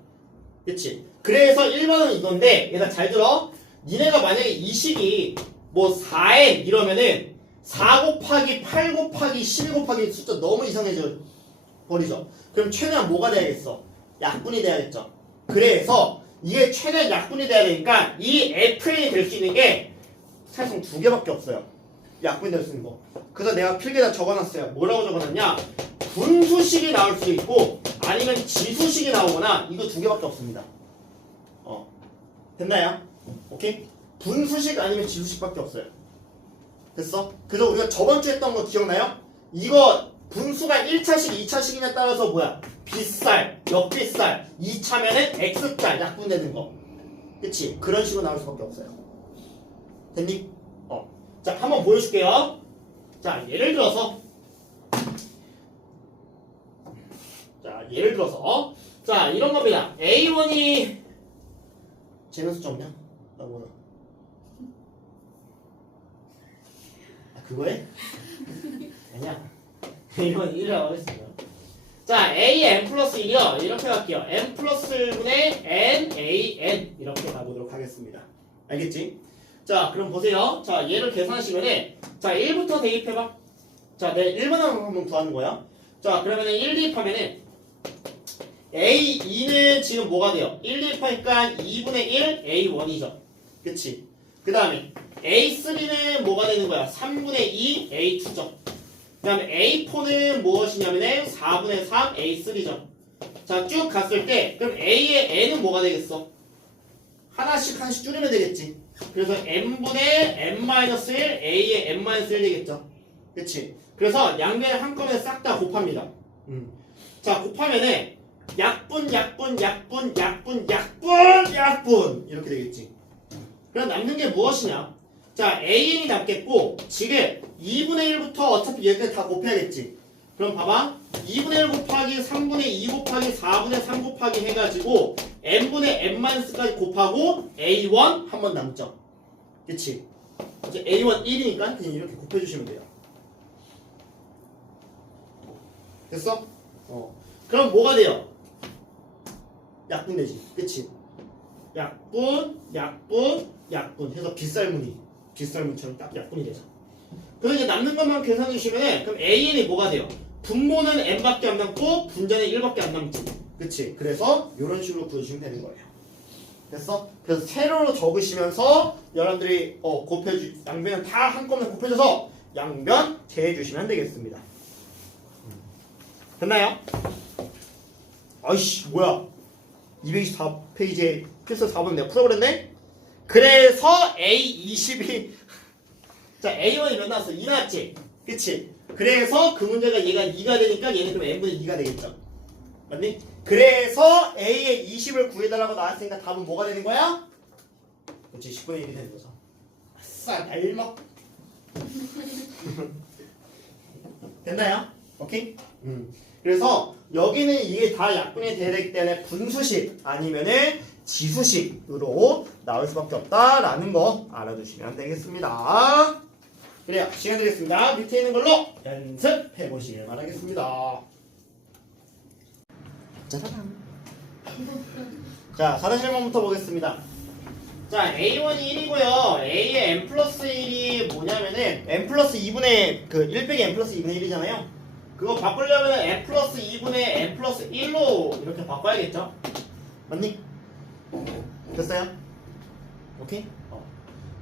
그치? 그래서 1번은 이건데 얘가 잘 들어. 니네가 만약에 이 식이 뭐 4n 이러면은 4 곱하기 8 곱하기 12 곱하기 숫자 너무 이상해져 버리죠. 그럼 최대한 뭐가 돼야겠어? 약분이 돼야겠죠. 그래서 이게 최대한 약분이 돼야 되니까 이 FN이 될 수 있는 게 사실상 두 개밖에 없어요. 약분이 될 수 있는 거. 그래서 내가 필기에다 적어놨어요. 뭐라고 적어놨냐? 분수식이 나올 수 있고 아니면 지수식이 나오거나 이거 두 개밖에 없습니다. 됐나요? 오케이? 분수식 아니면 지수식밖에 없어요. 됐어? 그래서 우리가 저번주에 했던 거 기억나요? 이거 분수가 1차식, 2차식이냐에 따라서 뭐야? 빗살, 역빗살, 2차면은 X자 약분되는 거. 그치? 그런 식으로 나올 수밖에 없어요. 됐니? 자, 한번 보여줄게요. 자, 예를 들어서 자, 이런 겁니다. A1이 쟤는 숫자 없냐? 뭐야? 그거에? 아니야. 이건 1이라고 하겠습니다. 자, AN 플러스 1이요. 이렇게 갈게요. N 플러스 1분의 N, AN. 이렇게 가보도록 하겠습니다. 알겠지? 자, 그럼 보세요. 자, 얘를 계산하시면은, 자, 1부터 대입해봐. 자, 내 1번을 한번 구하는 거야. 자, 그러면은 1 대입하면은, A2는 지금 뭐가 돼요? 1 대입하니까 2분의 1, A1이죠. 그치? 그 다음에, A3는 뭐가 되는 거야? 3분의 2, A2죠. 그 다음에 A4는 무엇이냐면은 4분의 3, A3죠. 자, 쭉 갔을 때, 그럼 A의 N은 뭐가 되겠어? 하나씩 줄이면 되겠지. 그래서 N분의 N-1, A의 N-1 되겠죠. 그치? 그래서 양변을 한꺼번에 싹 다 곱합니다. 자, 곱하면은 약분 이렇게 되겠지. 그럼 남는 게 무엇이냐? 자, AN이 남겠고 지금 2분의 1부터 어차피 여기까지 다 곱해야겠지. 그럼 봐봐. 2분의 1 곱하기 3분의 2 곱하기 4분의 3 곱하기 해가지고 n분의 n-까지 곱하고 A1 한 번 남죠. 그치? 이제 A1 1이니까 그냥 이렇게 곱해주시면 돼요. 됐어? 그럼 뭐가 돼요? 약분 되지. 그치? 약분 해서 빗살문처럼 딱 약분이 되죠. 그래서 이제 남는 것만 계산해 주시면 그럼 AN이 뭐가 돼요? 분모는 n밖에 안 남고 분자는 1밖에 안 남지. 그치? 그래서 이런 식으로 구해주시면 되는 거예요. 됐어? 그래서 세로로 적으시면서 여러분들이 양변을 다 한꺼번에 곱해줘서 양변 제해주시면 되겠습니다. 됐나요? 아이씨 뭐야 224페이지에 필수 4번 내가 풀어버렸네? 그래서 A22 자 A1이 몇 나왔어? 2 나왔지? 그치? 그래서 그 문제가 얘가 2가 되니까 얘는 그럼 n분의 2가 되겠죠. 맞니? 그래서 A의 20을 구해달라고 나왔으니까 답은 뭐가 되는 거야? 그치 10분의 1이 되는 거죠. 아싸 날먹 됐나요? 오케이? 그래서 여기는 이게 다 약분이 돼야 되기 때문에 분수식 아니면은 지수식으로 나올 수밖에 없다라는 거 알아두시면 되겠습니다. 그래요. 시간 드리겠습니다. 밑에 있는 걸로 연습해 보시길 바라겠습니다. 짜자잔. 자, 4-1번부터 보겠습니다. 자, A1이 1이고요. A의 n 플러스 1이 뭐냐면은 n 플러스 2분의 그 1 빼기 n 플러스 2분의 1이잖아요. 그거 바꾸려면 n 플러스 2분의 n 플러스 1로 이렇게 바꿔야겠죠? 맞니? 됐어요? 오케이?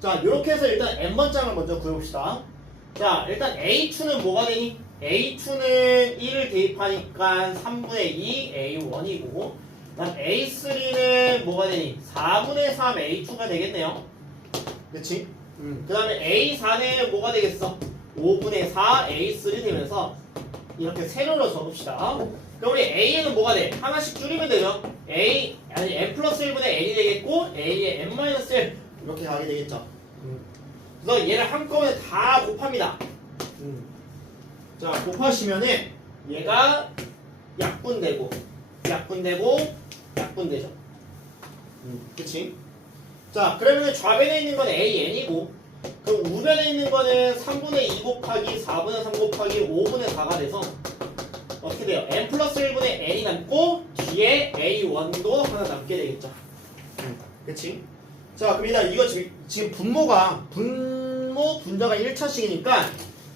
자, 이렇게 해서 일단 n번장을 먼저 구해봅시다. 자, 일단 a2는 뭐가 되니? a2는 1을 대입하니까 3분의 2 a1이고, 그다음 a3는 뭐가 되니? 4분의 3 a2가 되겠네요. 그렇지? 그 다음에 a4는 뭐가 되겠어? 5분의 4 a3 되면서 이렇게 세로로 적읍시다. 그럼 우리 a는 뭐가 돼? 하나씩 줄이면 되죠. n 플러스 1분의 n이 되겠고 a의 n 마이너스 1 이렇게 가게 되겠죠. 그래서 얘를 한꺼번에 다 곱합니다. 자, 곱하시면은 얘가 약분되고 약분되죠. 그치? 자, 그러면 좌변에 있는 건 AN이고, 그럼 우변에 있는 거는 3분의 2 곱하기 4분의 3 곱하기 5분의 4가 돼서 어떻게 돼요? n 플러스 1분의 n이 남고 뒤에 A1도 하나 남게 되겠죠. 그치? 자, 그럼 일단 이거 지금 분자가 1차식이니까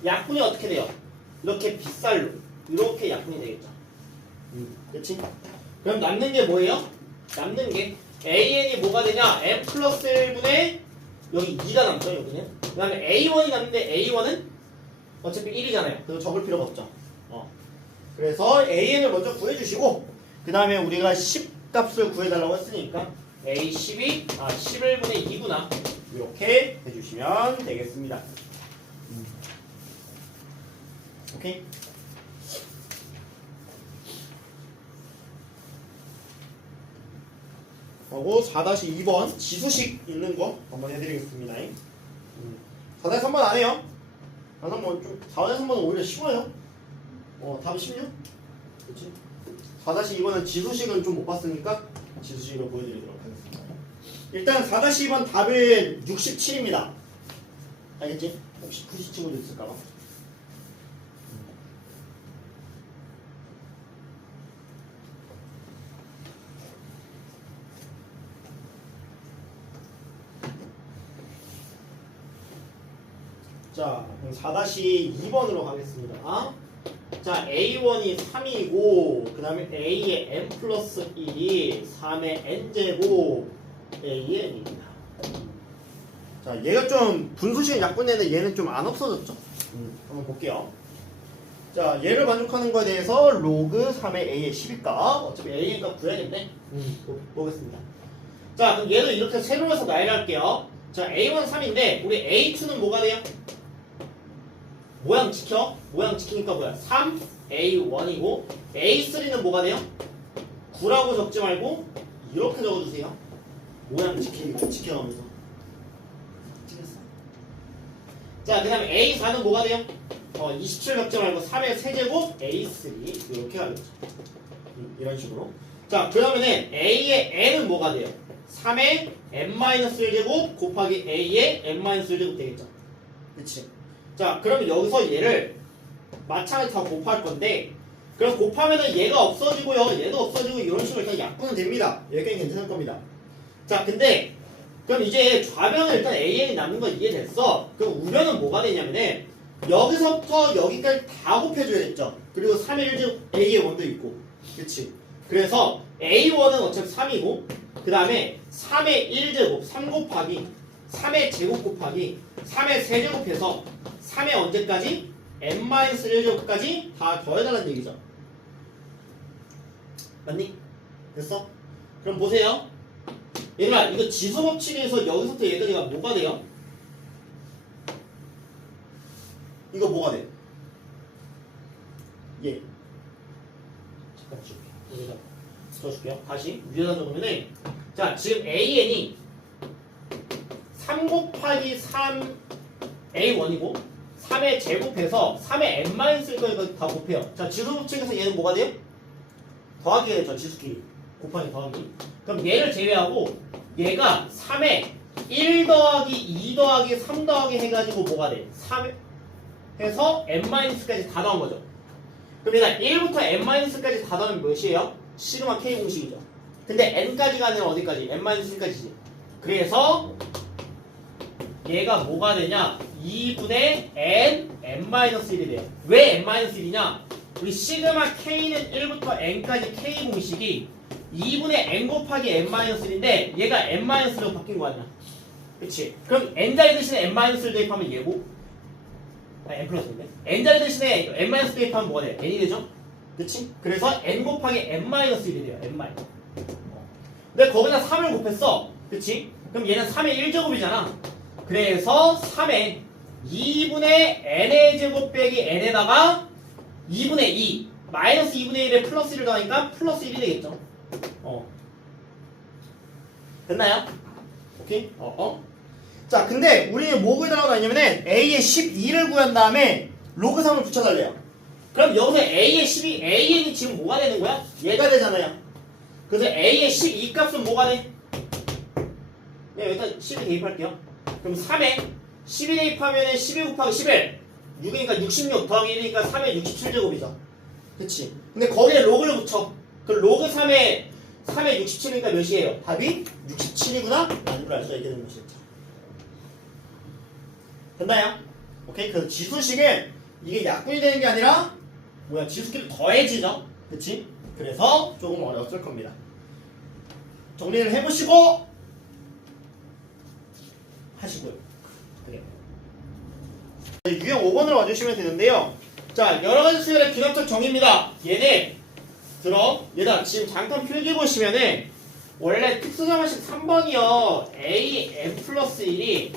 약분이 어떻게 돼요? 이렇게 빗살로 이렇게 약분이 되겠죠. 그치? 그럼 남는 게 뭐예요? 남는 게 AN이 뭐가 되냐? n 플러스 1분의 여기 2가 남죠, 여기는. 그 다음에 A1이 남는데 A1은 어차피 1이잖아요. 그래서 적을 필요가 없죠. 그래서 AN을 먼저 구해주시고, 그 다음에 우리가 10 값을 구해달라고 했으니까 A12, 11분의 2구나. 이렇게 해주시면 되겠습니다. 오케이? 하고 4-2번 지수식 있는 거 한번 해드리겠습니다. 4-3번 안 해요. 4-3번은 오히려 쉬워요. 답이 16? 그치? 4-2번은 지수식은 좀 못 봤으니까 지수식으로 보여드리도록 하겠습니다. 일단 4-2번 답은 67입니다. 알겠지? 혹시 90 친구도 있을까봐. 자, 그럼 4-2번으로 가겠습니다. 자, A1이 3이고, 그 다음에 A의 n 플러스 1이 3의 n제곱 A의 n입니다. 자, 얘가 좀 분수식은 약분되는데 얘는 좀 안 없어졌죠? 한번 볼게요. 자, 얘를 만족하는 거에 대해서 로그 3의 A의 12값, 어차피 A의 값 구해야겠네? 보겠습니다. 자, 그럼 얘도 이렇게 세로 해서 나열할게요. 자, A1 3인데, 우리 A2는 뭐가 돼요? 모양 지켜? 모양 지키니까 뭐야? 3, A1이고 A3는 뭐가 돼요? 9라고 적지 말고 이렇게 적어주세요. 모양 지켜가면서. 찍었어. 자, 그 다음에 A4는 뭐가 돼요? 27 적지 말고 3의 세제곱 A3 이렇게 가겠죠. 이런 식으로. 자, 그러면은 A의 n은 뭐가 돼요? 3의 n-1제곱 곱하기 A의 n-1제곱 되겠죠. 그치? 자, 그러면 여기서 얘를 마찬가지 다 곱할 건데, 그럼 곱하면은 얘가 없어지고요, 얘도 없어지고 이런 식으로 일단 약분은 됩니다. 여기까지 괜찮을 겁니다. 자, 근데 그럼 이제 좌변은 일단 AN이 남는 건 이해됐어. 그럼 우변은 뭐가 되냐면은 여기서부터 여기까지 다 곱해줘야겠죠. 그리고 3의 1제곱 A의 1도 있고, 그치? 그래서 A1은 어차피 3이고, 그 다음에 3의 1제곱 3 곱하기 3의 제곱 곱하기 3의 세제곱해서 3의 언제까지? n-1제곱까지 다 더해달라는 얘기죠. 맞니? 됐어? 그럼 보세요. 얘들아, 이거 지수 법칙에서 여기서부터 얘들이가 뭐가 돼요? 이거 뭐가 돼? 얘. 잠깐 줄게. 여기다 써줄게요. 다시 위에다 적으면은, 자, 지금 AN이 3 곱하기 3 A1이고 3의 제곱해서 3의 n-1까지 다 곱해요. 자, 지수법칙에서 얘는 뭐가 돼요? 더하기가 되죠. 지수끼리 곱하기 더하기. 그럼 얘를 제외하고 얘가 3의 1 더하기 2 더하기 3 더하기 해가지고 뭐가 돼? 3 해서 n-까지 다 더한 거죠. 그럼 얘가 1부터 n-까지 다 더하면 몇이에요? 시그마 k 공식이죠. 근데 n까지가 아니라 어디까지? n-1까지지. 그래서 얘가 뭐가 되냐? 2분의 n-1이 돼요. 왜 n-1이냐? 우리 시그마 k는 1부터 n까지 k 공식이 2분의 n 곱하기 n-1인데 얘가 n-1로 바뀐 거 아니야. 그치? 그럼 n자리 대신에 n-1를 대입하면 얘고 n 플러스인데 n자리 대신에 n-1 대입하면 뭐가 돼? n이 되죠? 그치? 그래서 n 곱하기 n-1이 돼요. n-. 근데 거기다 3을 곱했어. 그치? 그럼 얘는 3의 1제곱이잖아. 그래서 3의 2분의 n의 제곱 빼기 n에다가 2분의 2 마이너스 2분의 1에 플러스 1을 더하니까 플러스 1이 되겠죠. 됐나요? 오케이? 자, 근데 우리는 뭐 구해달라고 하냐면은 A의 12를 구한 다음에 로그 3을 붙여달래요. 그럼 여기서 A의 12, AN이 지금 뭐가 되는 거야? 얘가 되잖아요. 그래서 A의 12 값은 뭐가 돼? 네, 일단 12 대입할게요. 그럼 3에 12 대입하면은 12 곱하기 11 6이니까 66 더하기 1이니까 3의 67제곱이죠. 그치? 근데 거기에 로그를 붙여. 그 로그 3의 67이니까 몇이에요? 답이 67이구나? 라는 걸 알 수가 있게 되는 것이겠죠. 됐나요? 오케이? 그래서 지수식은 이게 약분이 되는 게 아니라 지수식이 더해지죠? 그치? 그래서 조금 어려웠을 겁니다. 정리를 해보시고 하시고요. 그래. 유형 5번으로 와주시면 되는데요. 자, 여러가지 수열의 기납적 정의입니다. 얘들아 지금 잠깐 필기 보시면은 원래 특수정의식 3번이요 a n 플러스 1이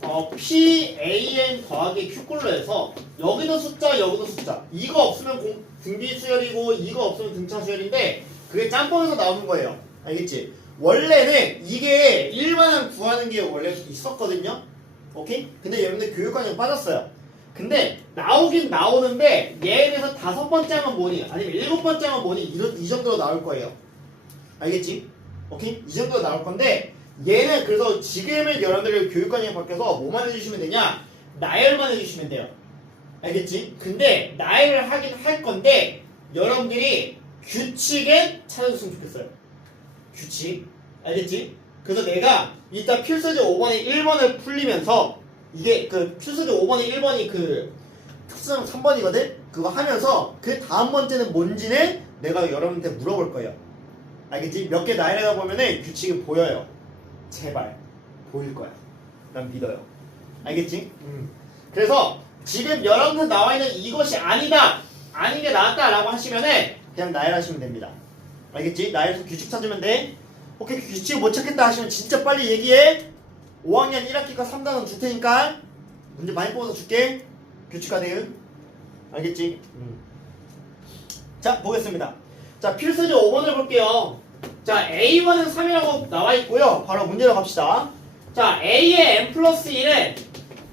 PAN 더하기 Q꼴로 해서 여기도 숫자 여기도 숫자 이거 없으면 등비 수열이고 이거 없으면 등차 수열인데 그게 짬뽕에서 나오는 거예요. 알겠지? 원래는 이게 일반항 구하는 게 원래 있었거든요. 오케이? 근데 여러분들 교육관이 빠졌어요. 근데 나오긴 나오는데 얘에 대해서 5번째 하면 뭐니 아니면 7번째 하면 뭐니 이 정도로 나올 거예요. 알겠지? 오케이? 이 정도로 나올 건데 얘는 그래서 지금의 여러분들 교육관이 바뀌어서 뭐만 해주시면 되냐? 나열만 해주시면 돼요. 알겠지? 근데 나열을 하긴 할 건데 여러분들이 규칙에 찾아줬으면 좋겠어요. 규칙. 알겠지? 그래서 내가 이따 필수제 5번에 1번을 풀리면서 이게 그 필수제 5번에 1번이 그 특수정 3번이거든? 그거 하면서 그 다음 번째는 뭔지는 내가 여러분한테 물어볼 거예요. 알겠지? 몇 개 나열하다 보면은 규칙이 보여요. 제발 보일 거야. 난 믿어요. 알겠지? 그래서 지금 여러분들 나와 있는 이것이 아니다, 아닌 게 나왔다 라고 하시면은 그냥 나열하시면 됩니다. 알겠지? 나열해서 규칙 찾으면 돼. 오케이, 규칙 못 찾겠다 하시면 진짜 빨리 얘기해. 5학년 1학기가 3단원 줄 테니까 문제 많이 뽑아서 줄게. 규칙과 대응. 알겠지? 자, 보겠습니다. 자, 필수제 5번을 볼게요. 자, A1은 3이라고 나와 있고요. 바로 문제로 갑시다. 자, A의 n 플러스 1은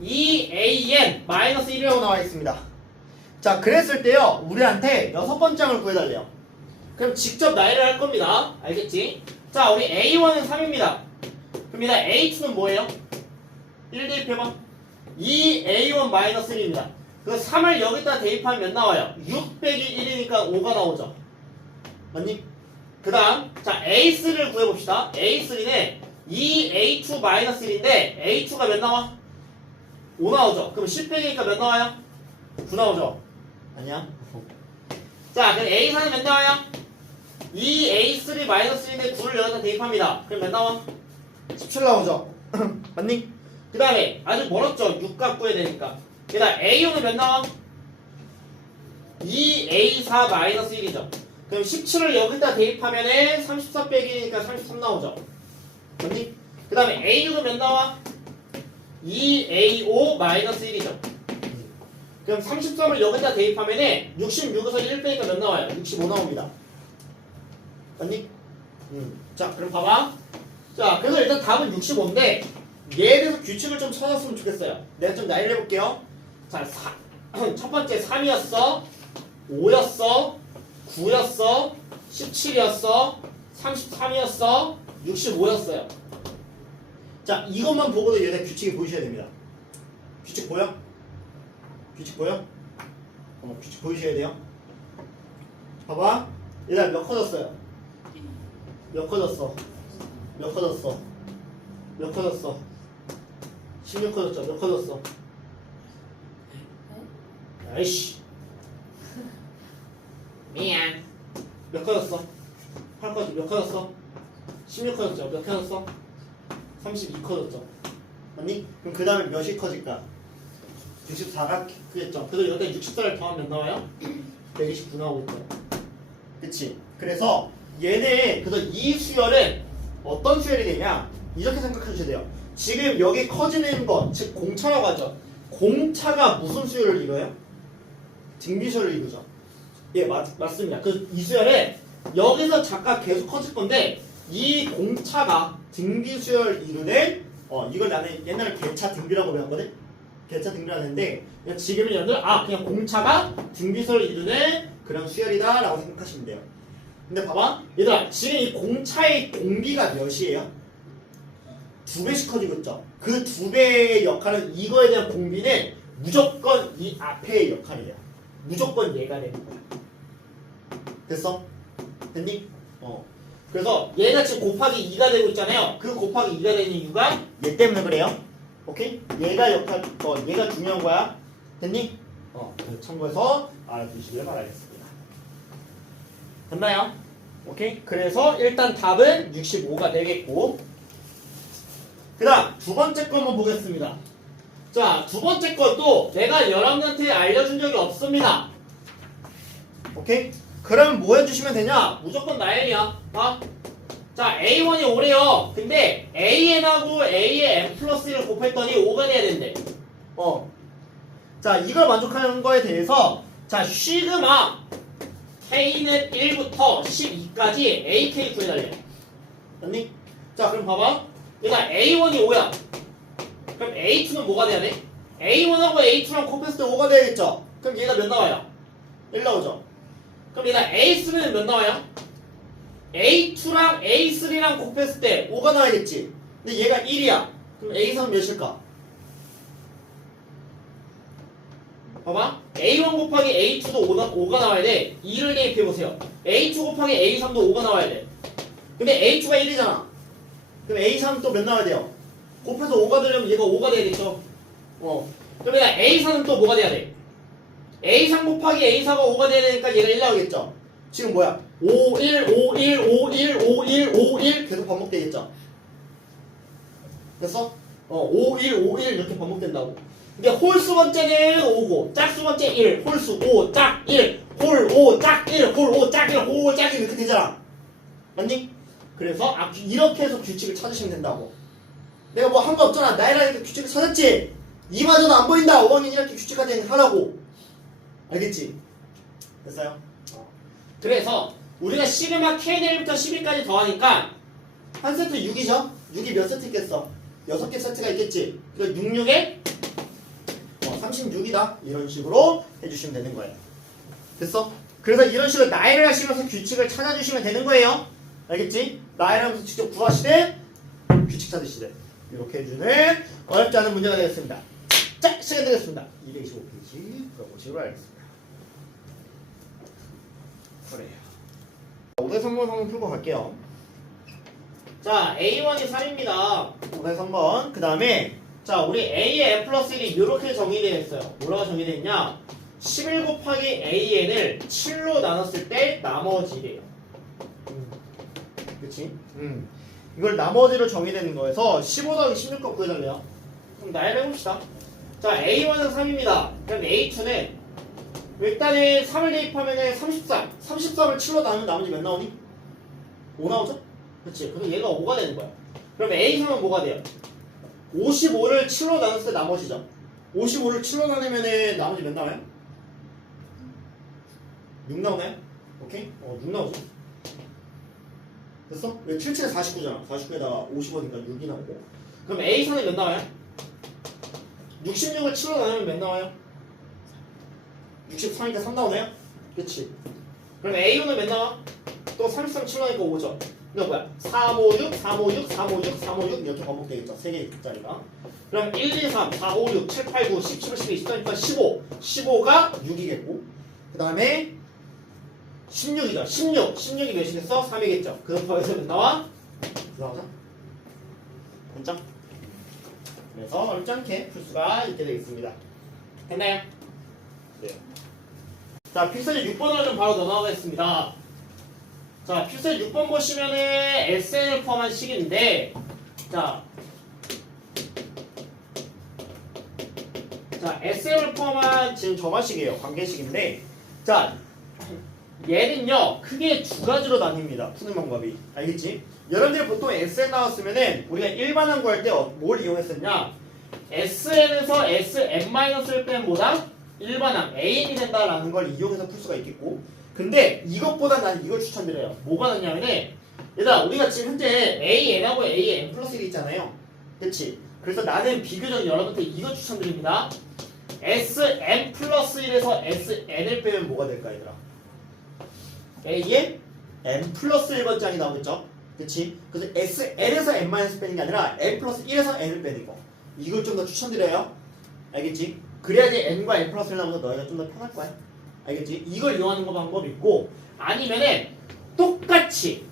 2AN 마이너스 1이라고 나와 있습니다. 자, 그랬을 때요, 우리한테 6번째 항을 구해달래요. 그럼 직접 나열을 할 겁니다. 알겠지? 자, 우리 A1은 3입니다. 그럼 A2는 뭐예요? 1 대입해봐. 2A1 마이너스 1입니다. 그 3을 여기다 대입하면 몇 나와요? 6 빼기 1이니까 5가 나오죠. 맞니? 그 다음, 자, A3를 구해봅시다. A3는 2A2 마이너스 1인데 A2가 몇 나와? 5 나오죠. 그럼 10 빼기니까 몇 나와요? 9 나오죠. 아니야? 자, 그럼 A4는 몇 나와요? 2A3 마이너스 1인데 9를 여기다 대입합니다. 그럼 몇 나와? 17 나오죠. 맞니? 그 다음에 아주 멀었죠. 6값 구해야 되니까. 그 다음 A5는 몇 나와? 2A4 마이너스 1이죠. 그럼 17을 여기다 대입하면은 34 빼기니까 33 나오죠. 맞니? 그 다음에 A6은 몇 나와? 2A5 마이너스 1이죠. 그럼 33을 여기다 대입하면은 66에서 1 빼니까 몇 나와요? 65 나옵니다. 맞니? 자, 그럼 봐봐. 자, 그래서 일단 답은 65인데 얘에 대해서 규칙을 좀 찾았으면 좋겠어요. 내가 좀 나열해 볼게요. 자, 첫 번째 3이었어, 5였어, 9였어, 17이었어, 33이었어, 65였어요. 자, 이것만 보고도 얘네 규칙이 보이셔야 됩니다. 규칙 보여? 규칙 보여? 규칙 보이셔야 돼요. 봐봐. 얘들 몇 커졌어요? 몇 커졌어? 몇 커졌어? 몇 커졌어? 16 커졌죠? 몇 커졌어? 아이씨. 미안. 몇 커졌어? 8 커졌어. 몇 커졌어? 16 커졌죠. 몇 커졌어? 32 커졌죠. 맞니? 그럼 그 다음에 몇이 커질까? 64가 크겠죠. 그래서 여기다 64를 더하면 몇 나와요? 129 나오겠죠. 그치? 그래서 얘네 그래서 이 수열은 어떤 수열이 되냐? 이렇게 생각하셔야 돼요. 지금 여기 커지는 것, 즉 공차라고 하죠. 공차가 무슨 수열을 이뤄요? 등비수열을 이루죠. 예, 맞습니다. 그 이 수열은 여기서 잠깐 계속 커질 건데 이 공차가 등비수열 이루는 이걸 나는 옛날에 개차 등비라고 배웠거든. 개차 등비라고 했는데 지금은 여러분들 그냥 공차가 등비수열을 이루는 그런 수열이다라고 생각하시면 돼요. 근데 봐봐, 얘들아, 지금 이 공차의 공비가 몇이에요? 2배씩 커지고 있죠. 그 2배의 역할은 이거에 대한 공비는 무조건 이 앞의 역할이에요. 무조건 얘가 되는 거야. 됐어? 됐니? 그래서 얘가 지금 곱하기 2가 되고 있잖아요. 그 곱하기 2가 되는 이유가 얘 때문에 그래요. 오케이? 얘가 얘가 중요한 거야. 됐니? 참고해서 알아두시길 바라겠습니다. 됐나요? 오케이? 그래서 일단 답은 65가 되겠고, 그 다음 두 번째 거 한번 보겠습니다. 자, 두 번째 것도 내가 여러분한테 알려준 적이 없습니다. 오케이? 그럼 뭐 해주시면 되냐? 무조건 나연이야. 자, A1이 5래요. 근데 AN하고 A의 M 플러스 1을 곱했더니 5가 돼야 된대. 자, 이걸 만족하는 거에 대해서 자, 시그마 K는 1부터 12까지 AK 구해달래. 맞니? 자, 그럼 봐봐. 얘가 A1이 5야. 그럼 A2는 뭐가 돼야 돼? A1하고 A2랑 곱했을 때 5가 돼야겠죠? 그럼 얘가 몇 나와요? 1 나오죠? 그럼 얘가 A3는 몇 나와요? A2랑 A3랑 곱했을 때 5가 나와야겠지? 근데 얘가 1이야. 그럼 A3은 몇일까? 봐봐. A1 곱하기 A2도 5가 나와야 돼. 2를 대입해보세요. A2 곱하기 A3도 5가 나와야 돼. 근데 A2가 1이잖아. 그럼 A3은 또 몇 나와야 돼요? 곱해서 5가 되려면 얘가 5가 돼야겠죠? 그럼 얘가 A3은 또 뭐가 돼야 돼? A3 곱하기 A4가 5가 돼야 되니까 얘가 1 나오겠죠? 지금 뭐야? 5, 1, 5, 1, 5, 1, 5, 1, 5, 1 계속 반복되겠죠? 됐어? 5, 1, 5, 1 이렇게 반복된다고. 근데 홀수 번째는 5고 짝수 번째 1, 홀수 5, 짝 1, 홀 5, 짝 1, 홀 5, 짝 1, 홀 5, 짝 1 이렇게 되잖아. 맞니? 그래서 이렇게 해서 규칙을 찾으시면 된다고. 내가 뭐 한 거 없잖아. 나이랑 이렇게 규칙을 찾았지? 이마저도 안 보인다. 5학년 이렇게 규칙까지 하라고. 알겠지? 됐어요? 그래서 우리가 시그마 K는 1부터 12까지 더하니까 한 세트 6이죠? 6이 몇 세트 있겠어? 6개 세트가 있겠지? 그러니까 6, 6에 36이다. 이런 식으로 해주시면 되는 거예요. 됐어? 그래서 이런 식으로 나이를 하시면서 규칙을 찾아주시면 되는 거예요. 알겠지? 나이를 하면서 직접 구하시되 규칙 찾으시되 이렇게 해주는 어렵지 않은 문제가 되겠습니다. 자, 시간 되겠습니다. 225페이지 풀어보시기 바라겠습니다. 그래요. 5대 3번 한번 풀고 갈게요. 자, A1이 3입니다. 5대 3번. 그 다음에 자, 우리 A의 M 플러스 1이 이렇게 정의되어 있어요. 뭐라고 정의되어 있냐? 11 곱하기 AN을 7로 나눴을 때 나머지래요. 그치? 이걸 나머지로 정의되는 거에서 15 더하기 16거 구해달래요. 그럼 나열을 해봅시다. 자, A1은 3입니다. 그럼 A2는 일단은 3을 대입하면 33. 33을 7로 나누면 나머지 몇 나오니? 5 나오죠? 그치? 그럼 얘가 5가 되는 거야. 그럼 A3은 뭐가 돼요? 55를 7로 나눴을 때 나머지죠. 55를 7로 나누면 나머지 몇 나와요? 6 나오나요? 오케이? 6 나오죠. 됐어? 왜 77에 49잖아. 49에다가 55니까 6이 나오고. 그럼 A3은 몇 나와요? 66을 7로 나누면 몇 나와요? 63이니까 3 나오나요? 그치? 그럼 A5는 몇 나와? 또 33, 7로 나니까 5죠. 이거 뭐야? 356, 356, 356, 356 이렇게 반복되겠죠. 3개짜리가. 그럼 1, 2, 3, 4, 5, 6, 7, 8, 9, 10, 11, 12, 13이니까 15. 15가 6이겠고. 그 다음에 16이죠. 16이 몇이겠어? 3이겠죠. 그럼 더해서 몇 나와? 나오자. 문장. 그래서 어렵지 않게 풀 수가 있게 되겠습니다. 됐나요? 네. 자, 필사제 6번으로 좀 바로 넘어가겠습니다. 자, 필수 6번 보시면은 SN을 포함한 식인데, 자, SN을 포함한 지금 점화식이에요. 관계식인데, 자, 얘는요, 크게 두 가지로 나뉩니다. 푸는 방법이. 알겠지? 여러분들 보통 SN 나왔으면은 우리가 일반항 구할 때 뭘 이용했었냐? SN에서 SN-을 빼면 뭐다? 일반항 AN이 된다라는 걸 이용해서 풀 수가 있겠고, 근데 이것보다 난 이걸 추천드려요. 뭐가 낫냐면은 얘들아, 우리가 지금 현재 AN하고 AN 플러스 1 있잖아요. 그치? 그래서 나는 비교적 여러분한테 이거 추천드립니다. SN 플러스 1에서 SN을 빼면 뭐가 될까 얘들아? A에 N 플러스 1번장이 나오겠죠? 그치? 그래서 SN에서 N 마이너스 빼는 게 아니라 N 플러스 1에서 N을 빼는 거. 이걸 좀 더 추천드려요. 알겠지? 그래야지 N과 N 플러스 1 나오면서 너희가 좀 더 편할 거야. 알겠지? 이걸 이용하는 거 방법이 있고, 아니면은 똑같이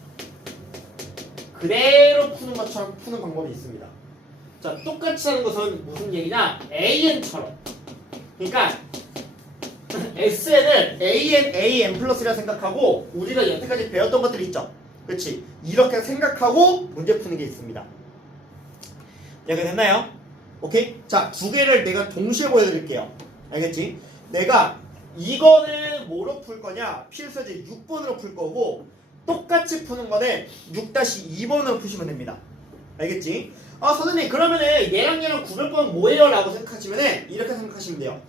그대로 푸는 것처럼 푸는 방법이 있습니다. 자, 똑같이 하는 것은 무슨 얘기냐? AN처럼. 그러니까 SN을 AN 플러스라 생각하고 우리가 여태까지 배웠던 것들 있죠? 그렇지? 이렇게 생각하고 문제 푸는 게 있습니다. 이해가 됐나요? 오케이? 자, 두 개를 내가 동시에 보여드릴게요. 알겠지? 내가 이거는 뭐로 풀 거냐? 필수제 6번으로 풀 거고, 똑같이 푸는 거는 6-2번으로 푸시면 됩니다. 알겠지? 아, 선생님, 그러면은 얘랑 얘랑 900번 뭐예요? 라고 생각하시면은 이렇게 생각하시면 돼요.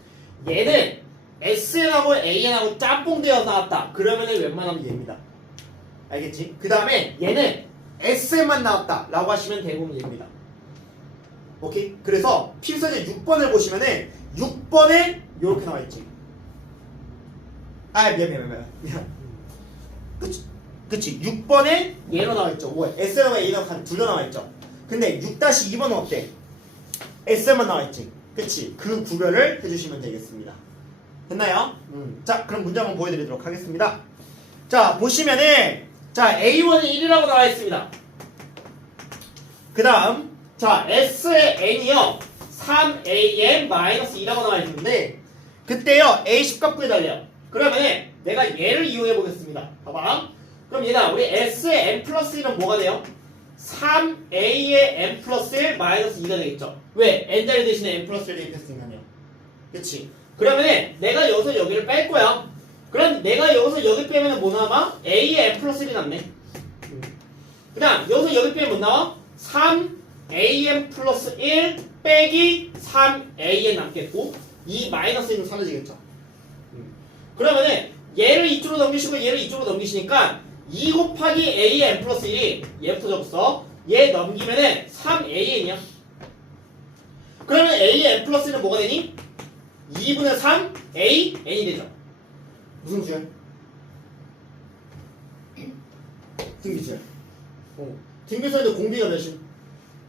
얘는 SN하고 AN하고 짬뽕 되어 나왔다. 그러면은 웬만하면 얘입니다. 알겠지? 그 다음에 얘는 SN만 나왔다. 라고 하시면 대부분 얘입니다. 오케이? 그래서 필수제 6번을 보시면은 6번에 요렇게 나와있지. 아, 미안. 그치? 6번에 얘로 나와있죠. 뭐, SN하고 A가 둘 다 나와있죠. 근데 6-2번은 어때? SN만 나와있지. 그치? 그 구별을 해주시면 되겠습니다. 됐나요? 자, 그럼 문제 한번 보여드리도록 하겠습니다. 자, 보시면은, 자, A1이 1이라고 나와있습니다. 그 다음, 자, S의 N이요, 3AN-2라고 나와있는데, 그때요, A 10값 구해달래요. 그러면은, 내가 얘를 이용해보겠습니다. 봐봐. 그럼 얘가, 우리 S의 N 플러스 1은 뭐가 돼요? 3A의 N 플러스 1 마이너스 2가 되겠죠. 왜? N자리 대신에 N 플러스 1 대입했으니까요. 그치? 그러면은 내가 여기서 여기를 뺄 거야. 그럼 내가 여기서 여기 빼면 뭐 남아? A의 N 플러스 1이 남네. 그 다음 여기서 여기 빼면 뭐 나와? 3AN 플러스 1 빼기 3AN 남겠고, 이 마이너스 1은 사라지겠죠. 그러면은 얘를 이쪽으로 넘기시고 얘를 이쪽으로 넘기시니까 2 곱하기 A의 N 플러스 1이 얘부터 접서 얘 넘기면은 3AN이야. 그러면 A의 N 플러스 1은 뭐가 되니? 2분의 3 AN이 되죠. 무슨 수야? 등비수야. 등비수인데 공비가 몇이?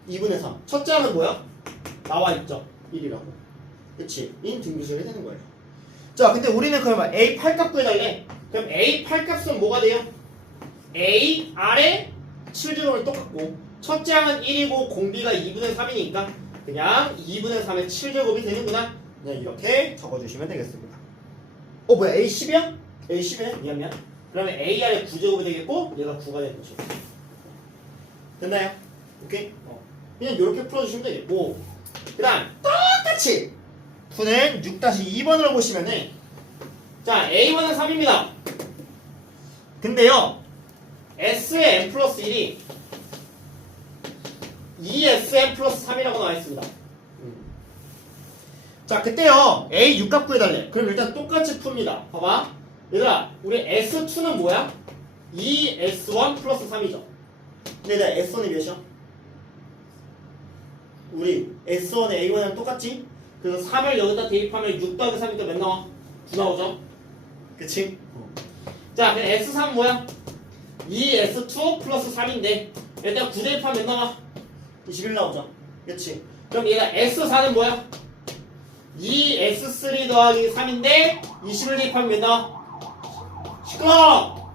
2분의 3. 첫째 항은 뭐야? 나와있죠. 1이라고. 그치? 인 등비수열이 되는 거예요. 자, 근데 우리는 그러면 A 8값 구해달래. 그럼 A 8값은 뭐가 돼요? A 아래 7제곱을 똑같고, 첫째 항은 1이고 공비가 2분의 3이니까 그냥 2분의 3의 7제곱이 되는구나. 그냥 이렇게 적어주시면 되겠습니다. 뭐야? A 10이야? A 10이야? 미안. 그러면 A 아래 9제곱이 되겠고 얘가 9가 되는 거죠. 됐나요? 오케이? 그냥 이렇게 풀어주시면 되겠고, 그 다음 똑같이 푸는 6-2번으로 보시면은, 자, A1은 3입니다. 근데요, S의 N 플러스 1이 2SM 플러스 3이라고 나와있습니다. 자, 그때요, A 6값 구해달래. 그럼 일단 똑같이 풉니다. 봐봐. 얘들아, 우리 S2는 뭐야? 2S1 플러스 3이죠. 근데 내가 S1이 몇이야? 우리 S1의 A1이랑 똑같지? 그래서 3을 여기다 대입하면 6 더하기 3이니까 몇 나와? 9 나오죠? 그치? 자, 그럼 S3 뭐야? 2S2 플러스 3인데 일단 9 대입하면 몇 나와? 21 나오죠? 그치? 그럼 얘가 S4는 뭐야? 2S3 더하기 3인데 20을 대입하면 몇 나와? 시끄러워!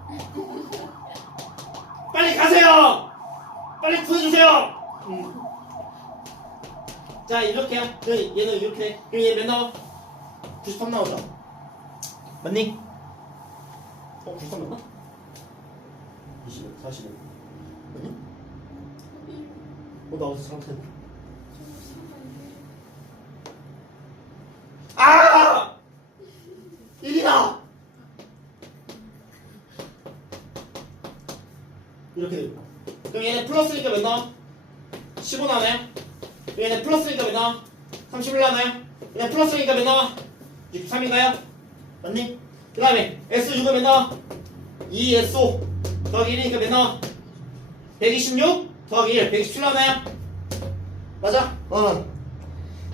빨리 가세요! 빨리 구해주세요! 자, 이렇게요. 얘는 이렇게. 그럼 얘 몇 나와? 93 나오죠? 맞니? 93 맞나? 25, 45. 아니? 나 어디서 잘못했네. 아! 1이다! 이렇게 됩니다. 그럼 얘는 플러스니까 몇 나와? 15 나와요? 얘는 플러스니까 몇 나와? 31 나와요? 얘는 플러스니까 몇 나와? 63인가요? 맞니? 그 다음에 S6은 몇 나와? 2SO 더하기 1이니까 몇 나와? 126 더하기 1 127 나와요? 맞아?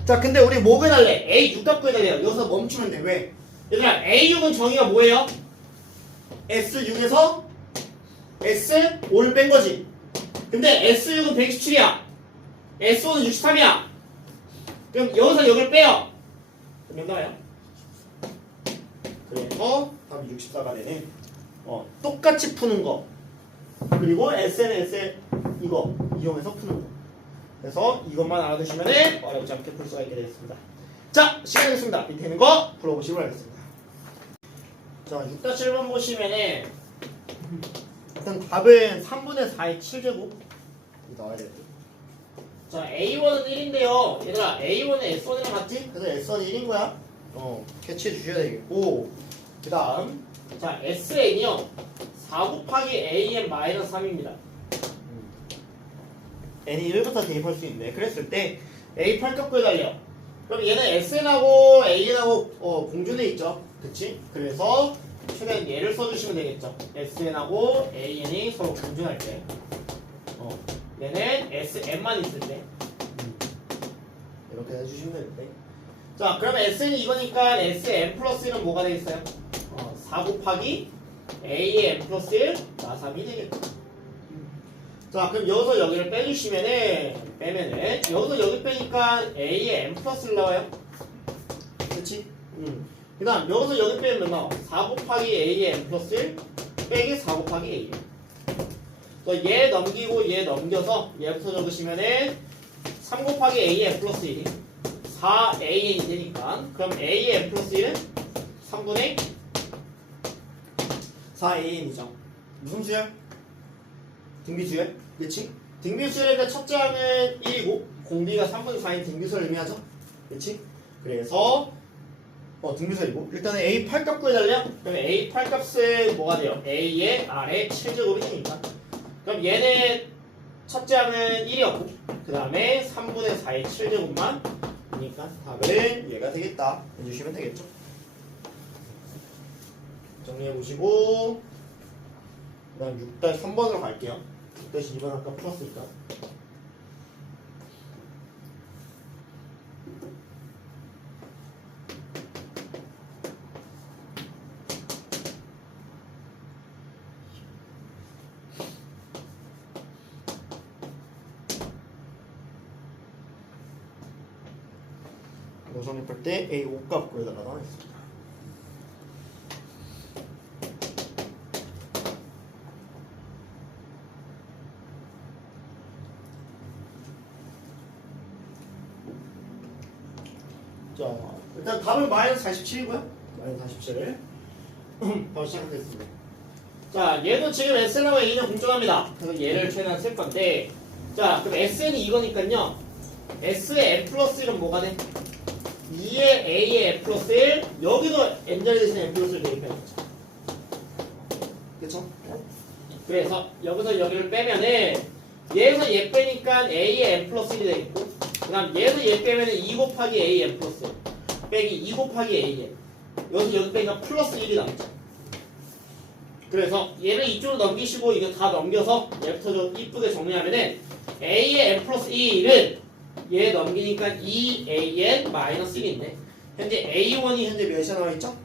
자 근데 우리 뭐 구해달래? A6 값 구해달래요. 여기서 멈추면 돼. 왜? 얘들아 A6은 정의가 뭐예요? S6에서 S5를 뺀 거지. 근데 S6은 127이야. S5는 63이야. 그럼 여기서 여기를 빼요. 그럼 몇 나와요? 그래서 답이 64가 되네. 똑같이 푸는 거. 그리고 SNSL 이거 이용해서 푸는 거. 그래서 이것만 알아두시면 어렵지 않게 풀 수가 있게 되겠습니다. 자, 시간 됐습니다. 밑에 있는 거 풀어보시면 알겠습니다. 자, 6-7번 보시면은 일단 답은 3분의 4의 7제곱 나와야 되겠죠. 자, A1은 1인데요. 얘들아, A1은 S1이랑 같지? 그래서 S1이 1인 거야. 캐치해 주셔야 되겠고, 그 다음, 자, SN이요. 4 곱하기 AN-3입니다. n이 1부터 대입할 수 있네. 그랬을 때 A 8값 구해달려. 그럼 얘는 SN하고 AN하고 공존해 있죠. 그치? 그래서 최대한 얘를 써주시면 되겠죠. SN하고 AN이 서로 공존할 때. 얘는 SN만 있을 때. 이렇게 해주시면 되는데. 자, 그러면 SN이 이거니까 SN 플러스 1은 뭐가 되겠어요? 4 곱하기 A의 N 플러스 1 나3이 되겠죠. 자, 그럼 여기서 여기를 빼면은 여기서 여기 빼니까 A의 N 플러스 1 나와요. 그치? 그 다음 여기서 여기 빼면 몇 나와? 4 곱하기 A의 N 플러스 1 빼기 4 곱하기 A. 얘 넘기고 얘 넘겨서 얘부터 적으시면은 3 곱하기 A의 N 플러스 1이 4AN이 되니까 그럼 A의 N 플러스 1은 3분의 4AN이죠. 무슨 수열? 등비수열? 그치? 등비수열인데 첫째 항은 1이고 공비가 3분의 4인 등비수열 의미하죠? 그치? 그래서 등비수열이고 일단은 A 8값 구해달래요? 그럼 A 8값은 뭐가 돼요? A의 R의 7제곱이 되니까 그럼 얘는 첫째 항은 1이었고 그 다음에 3분의 4의 7제곱만 그러니까 답은 얘가 되겠다 해주시면 되겠죠? 정리해보시고 그 다음 6-3번으로 갈게요. 6-2번 아까 풀었으니까. 노선이 풀 때 A 5값 구해달라고 하겠습니다. 자, 일단 답은 마이너스 47이고요. 마이너스 47. 바로 시작하겠습니다. 자, 얘도 지금 SN하고 A는 공존합니다. 그래서 얘를 최대한 쓸 건데, 자, 그럼 SN이 이거니까요. S의 N 플러스 1은 뭐가 돼? 2의 A의 N 플러스 1, 여기도 N자리 대신에 N 플러스 1 대입해야겠죠. 그쵸? 그래서 여기서 여기를 빼면은, 얘에서 얘 빼니까 A의 N 플러스 1이 되겠고, 그 다음 얘에서 얘 빼면은 2 곱하기 A N 플러스 1 빼기 2 곱하기 A N 여기서 여기 빼니까 플러스 1이 남죠. 그래서 얘를 이쪽으로 넘기시고 이거 다 넘겨서 얘부터 좀 이쁘게 정리하면은 A의 N 플러스 1은 얘 넘기니까 2AN 마이너스 1인데 현재 A1이 현재 몇이나 나와있죠?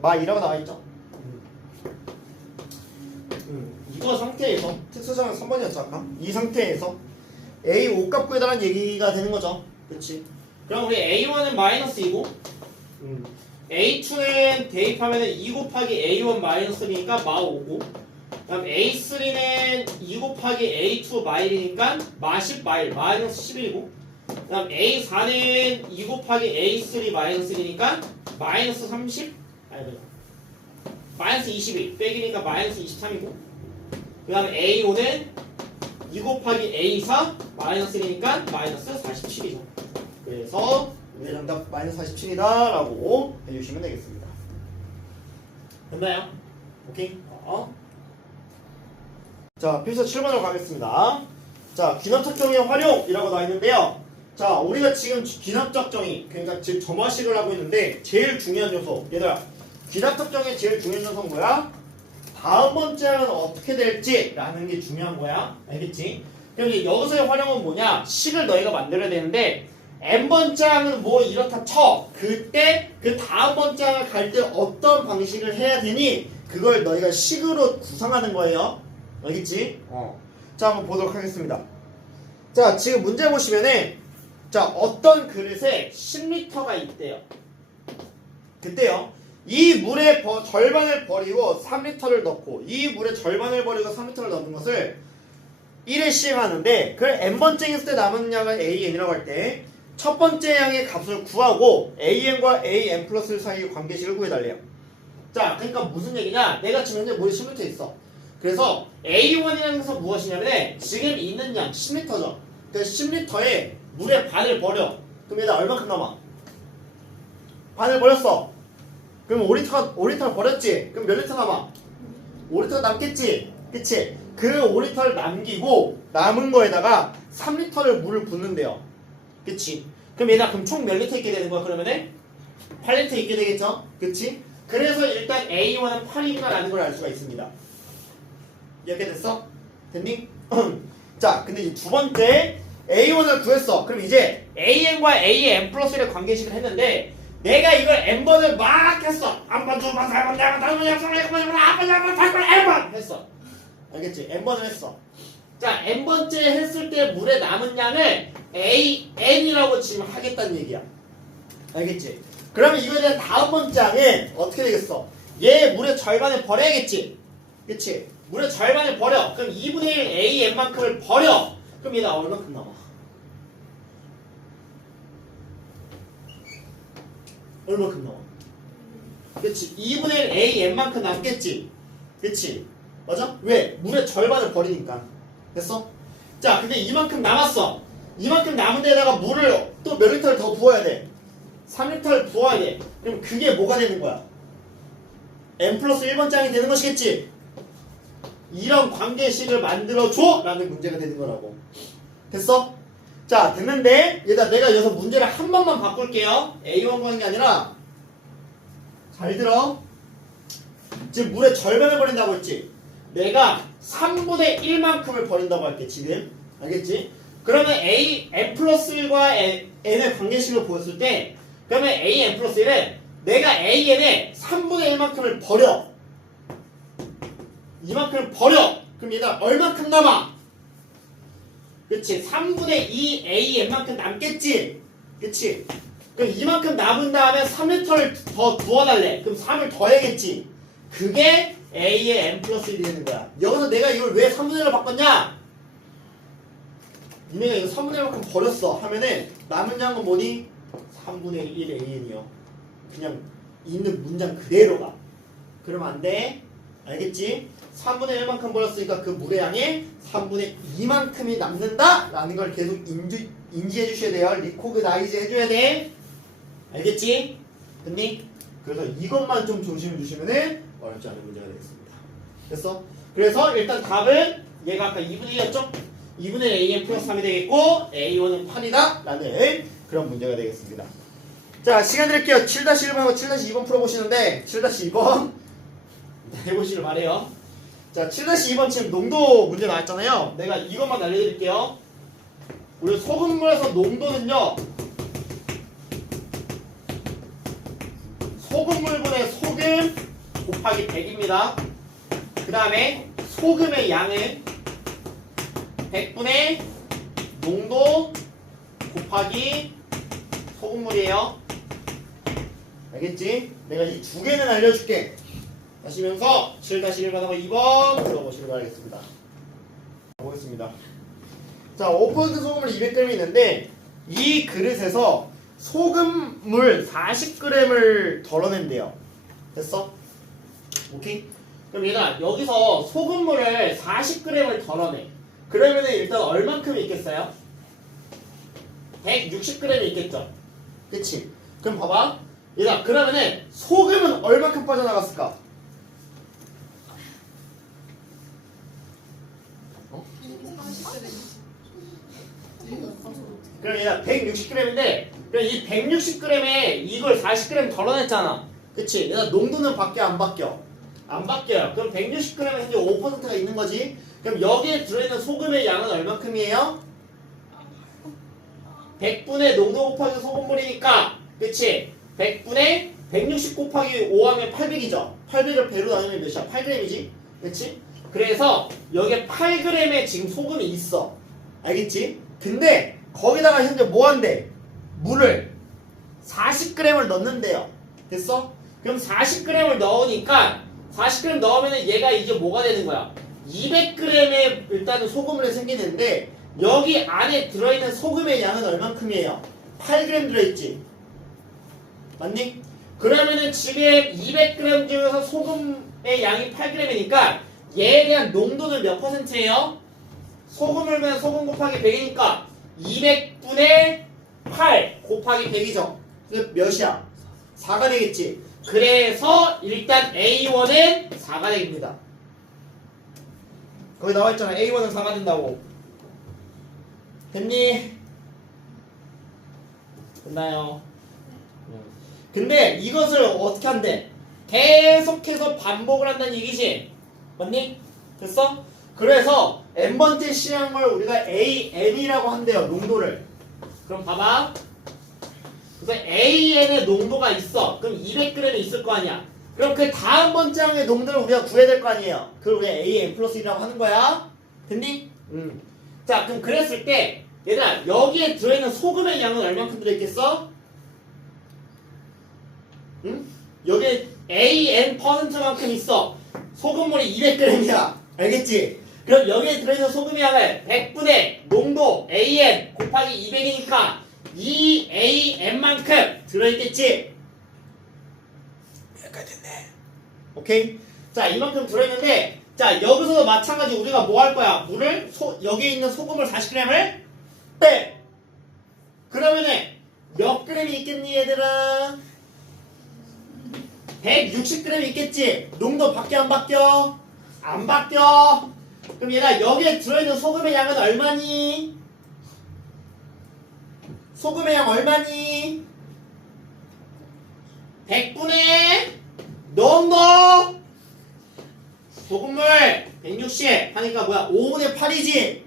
마2라고 나와있죠? 이거 상태에서 특수정은 3번이었죠 아까? 이 상태에서 A 5값 구해달라는 얘기가 되는 거죠. 그치? 그럼 우리 A1은 마이너스 2고 A2는 대입하면은 2 곱하기 A1 마이너스 1이니까 마 5고 그럼 A3는 2 곱하기 A2 마일이니까 마 10 마일 마이너스 11이고 그럼 A4는 2 곱하기 A3 마이너스 1이니까 마이너스 30 아니 마이너스 21 빼기니까 마이너스 23이고 그 다음에 A5는 2 곱하기 A4 마이너스 1이니까 마이너스 47이죠. 그래서 우리 정답 마이너스 47이다 라고 해주시면 되겠습니다. 됐나요? 오케이? 자, 필서 7번으로 가겠습니다. 자, 귀납적 정의의 활용이라고 나와 있는데요. 자, 우리가 지금 귀납적 정의, 그러니까 즉 점화식을 하고 있는데 제일 중요한 요소, 얘들아, 귀납적 정의의 제일 중요한 요소는 뭐야? 다음 번째 항은 어떻게 될지라는 게 중요한 거야. 알겠지? 그럼 이제 여기서의 활용은 뭐냐? 식을 너희가 만들어야 되는데 n번째 항은 뭐 이렇다 쳐. 그때 그 다음 번째 항을 갈 때 어떤 방식을 해야 되니? 그걸 너희가 식으로 구성하는 거예요. 알겠지? 자, 한번 보도록 하겠습니다. 자, 지금 문제 보시면은 자, 어떤 그릇에 10리터가 있대요. 그때요. 이 물의 절반을 버리고 3리터를 넣고 이 물의 절반을 버리고 3리터를 넣는 것을 1회 시행하는데 그 n번째 했을 때 남은 양을 AN이라고 할 때 첫 번째 양의 값을 구하고 AN과 AN 플러스 사이의 관계식을 구해달래요. 자, 그러니까 무슨 얘기냐? 내가 지금 현재 물이 10리터 있어. 그래서 A1이라는 것은 무엇이냐면 지금 있는 양 10리터죠. 그 10리터에 물의 반을 버려. 그럼 얘가 얼마큼 남아? 반을 버렸어. 그럼 5리터를 버렸지? 그럼 몇 리터 남아? 5리터 남겠지? 그치? 그 5리터를 남기고 남은 거에다가 3리터를 물을 붓는데요. 그치? 그럼 얘가 그럼 총 몇 리터 있게 되는 거야? 그러면은 8리터 있게 되겠죠? 그치? 그래서 일단 A1은 8이구나 라는 걸 알 수가 있습니다. 이렇게 됐어? 됐니? 자, 근데 이제 두 번째 A1을 구했어. 그럼 이제 AN과 AN 플러스의 관계식을 했는데 내가 이걸 n번을 막 했어. 한번, 두 번, 세 번, 네 번, 다섯 번, 여섯 번, 일곱 번, 여덟 번, 아홉 번, 열 번, 열 번, n번 했어. 알겠지? n번을 했어. 자, n번째 했을 때 물에 남은 양을 AN이라고 지금 하겠다는 얘기야. 알겠지? 그러면 이거에 대한 다음 번째 양은 어떻게 되겠어? 얘 물의 절반을 버려야겠지? 그치? 물의 절반을 버려. 그럼 2분의 1 AN만큼을 버려. 그럼 얘가 얼마큼 남아? 얼마큼 남아? 그치? 2분의 1 AN만큼 남겠지? 그치? 맞아? 왜? 물의 절반을 버리니까. 됐어? 자, 근데 이만큼 남았어. 이만큼 남은 데다가 물을 또 몇 리터를 더 부어야 돼? 3리터를 부어야 돼. 그럼 그게 뭐가 되는 거야? n 플러스 1번장이 되는 것이겠지? 이런 관계식을 만들어줘! 라는 문제가 되는 거라고. 됐어? 자, 됐는데 얘들아, 내가 여기서 문제를 한 번만 바꿀게요. A1 구하는 게 아니라 잘 들어. 지금 물의 절반을 버린다고 했지? 내가 3분의 1만큼을 버린다고 할게 지금. 알겠지? 그러면 n 플러스 1과 n의 관계식을 보였을 때 그러면 n 플러스 1은 내가 an의 3분의 1만큼을 버려. 이만큼을 버려. 그럼 얘가 얼마큼 남아? 그치? 3분의 2 AN만큼 남겠지? 그치? 그럼 이만큼 남은 다음에 3리터를 더 부어달래. 그럼 3을 더해야겠지? 그게 A의 N 플러스 1이 되는 거야. 여기서 내가 이걸 왜 3분의 1로 바꿨냐? 니네가 이거 3분의 1만큼 버렸어 하면은 남은 양은 뭐니? 3분의 1 AN이요. 그냥 있는 문장 그대로 가. 그러면 안 돼. 알겠지? 3분의 1만큼 버렸으니까 그 물의 양의 3분의 2만큼이 남는다? 라는 걸 계속 인지해 주셔야 돼요. 리코그나이즈 해줘야 돼. 알겠지? 됐니? 그래서 이것만 좀 조심해 주시면은 어렵지 않은 문제가 되겠습니다. 됐어? 그래서 일단 답은 얘가 아까 2분의 1이었죠? 2분의 AN 플러스 3이 되겠고 A1은 8이다 라는 그런 문제가 되겠습니다. 자, 시간 드릴게요. 7-1번하고 7-2번 풀어보시는데 7-2번 해보시길 바래요. 자, 7-2번 지금 농도 문제 나왔잖아요. 내가 이것만 알려드릴게요. 우리 소금물에서 농도는요, 소금물분의 소금 곱하기 100입니다. 그 다음에 소금의 양은 100분의 농도 곱하기 소금물이에요. 알겠지? 내가 이 두 개는 알려줄게. 하시면서 7-1번하고 2번 풀어보시길 바라겠습니다. 보겠습니다. 자, 5% 소금물 200g이 있는데 이 그릇에서 소금물 40g을 덜어낸대요. 됐어? 오케이? 그럼 얘들아 여기서 소금물을 40g을 덜어내. 그러면은 일단 얼만큼 있겠어요? 160g이 있겠죠. 그치? 그럼 봐봐. 얘들아 그러면은 소금은 얼만큼 빠져나갔을까? 그럼 얘가 160g인데 그럼 이 160g에 이걸 40g 덜어냈잖아. 그치? 얘가 농도는 바뀌어 안 바뀌어? 안 바뀌어요. 그럼 160g에 현재 5%가 있는 거지. 그럼 여기에 들어있는 소금의 양은 얼만큼이에요? 100분의 농도 곱하기 소금물이니까 그치? 100분의 160 곱하기 5 하면 800이죠. 800을 배로 나누면 몇이야? 8g이지? 그치? 그래서 여기에 8g의 지금 소금이 있어. 알겠지? 근데 거기다가 현재 뭐 한대? 물을 40g을 넣는데요. 됐어? 그럼 40g을 넣으니까 40g 넣으면 얘가 이제 뭐가 되는 거야? 200g의 일단은 소금물이 생기는데 여기 안에 들어있는 소금의 양은 얼만큼이에요? 8g 들어있지? 맞니? 그러면은 지금 200g 중에서 소금의 양이 8g이니까 얘에 대한 농도는 몇 %예요? 소금물면 소금 곱하기 100이니까 200분의 8 곱하기 100이죠. 그래서 몇이야? 4가 되겠지. 그래서 일단 A1은 4가 됩니다. 거기 나와있잖아. A1은 4가 된다고. 됐니? 됐나요? 근데 이것을 어떻게 한대? 계속해서 반복을 한다는 얘기지. 맞니? 됐어? 그래서 n번째 시향을 우리가 AN이라고 한대요. 농도를. 그럼 봐봐. 그래서 AN의 농도가 있어. 그럼 200g이 있을 거 아니야. 그럼 그 다음 번째 항의 농도를 우리가 구해야 될 거 아니에요. 그걸 우리가 AN 플러스 1이라고 하는 거야. 됐니? 자, 그럼 그랬을 때 얘들아 여기에 들어있는 소금의 양은 얼만큼 들어있겠어? 응? 여기에 AN%만큼 있어. 소금물이 200g이야. 알겠지? 그럼 여기에 들어있는 소금의 양을 100분의 농도 AN 곱하기 200이니까 이 AN만큼 들어있겠지? 여기까지 됐네. 오케이? 자, 이만큼 들어있는데 자, 여기서도 마찬가지 우리가 뭐 할 거야? 물을 여기에 있는 소금을 40g을 빼! 그러면은 몇 g이 있겠니 얘들아? 160g 있겠지? 농도 바뀌어 안 바뀌어? 안 바뀌어. 그럼 얘가 여기에 들어있는 소금의 양은 얼마니? 소금의 양 얼마니? 100분의 농도 소금물 160 하니까 뭐야? 5분의 8이지?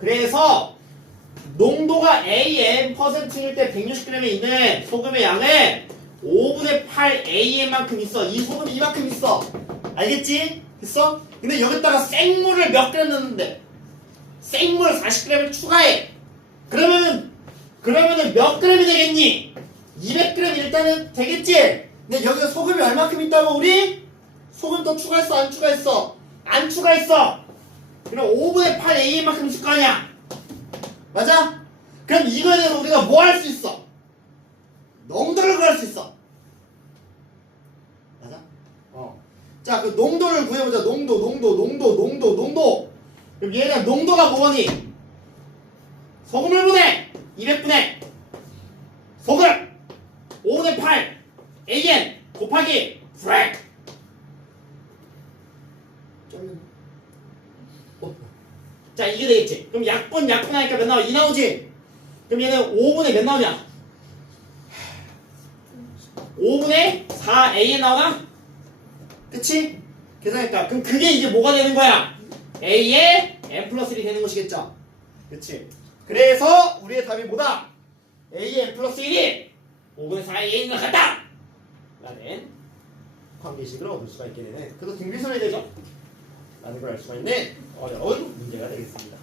그래서 농도가 AN%일 때 160g에 있는 소금의 양은 5분의 8 AN만큼 있어. 이 소금이 이만큼 있어. 알겠지? 됐어? 근데 여기다가 생물을 몇 g 넣는데 생물 40g을 추가해. 그러면은 몇 g이 되겠니? 200g 일단은 되겠지? 근데 여기서 소금이 얼마큼 있다고 우리? 소금 더 추가했어? 안 추가했어? 안 추가했어. 그럼 5분의 8 AN만큼 있을 거 아니야? 맞아? 그럼 이거에 대해서 우리가 뭐 할 수 있어? 농도를 구할 수 있어. 맞아? 자, 그 농도를 구해보자. 농도. 그럼 얘가 농도가 뭐니? 소금을 분해 200분의 소금 5분의 8 AN 곱하기 프랙. 자, 이게 되겠지. 그럼 약분 하니까 몇 나와? 2 나오지? 그럼 얘는 5분의 몇 나오냐? 5분의 4 AN 나오나? 그치? 계산했다. 그럼 그게 이제 뭐가 되는 거야? A의 N 플러스 1이 되는 것이겠죠? 그치? 그래서 우리의 답이 뭐다? A의 N 플러스 1이 5분의 4 AN과 같다! 라는 관계식을 얻을 수가 있게 되는, 그래도 등비선이 되죠? 라는 걸 알 수가 있는 어려운 문제가 되겠습니다.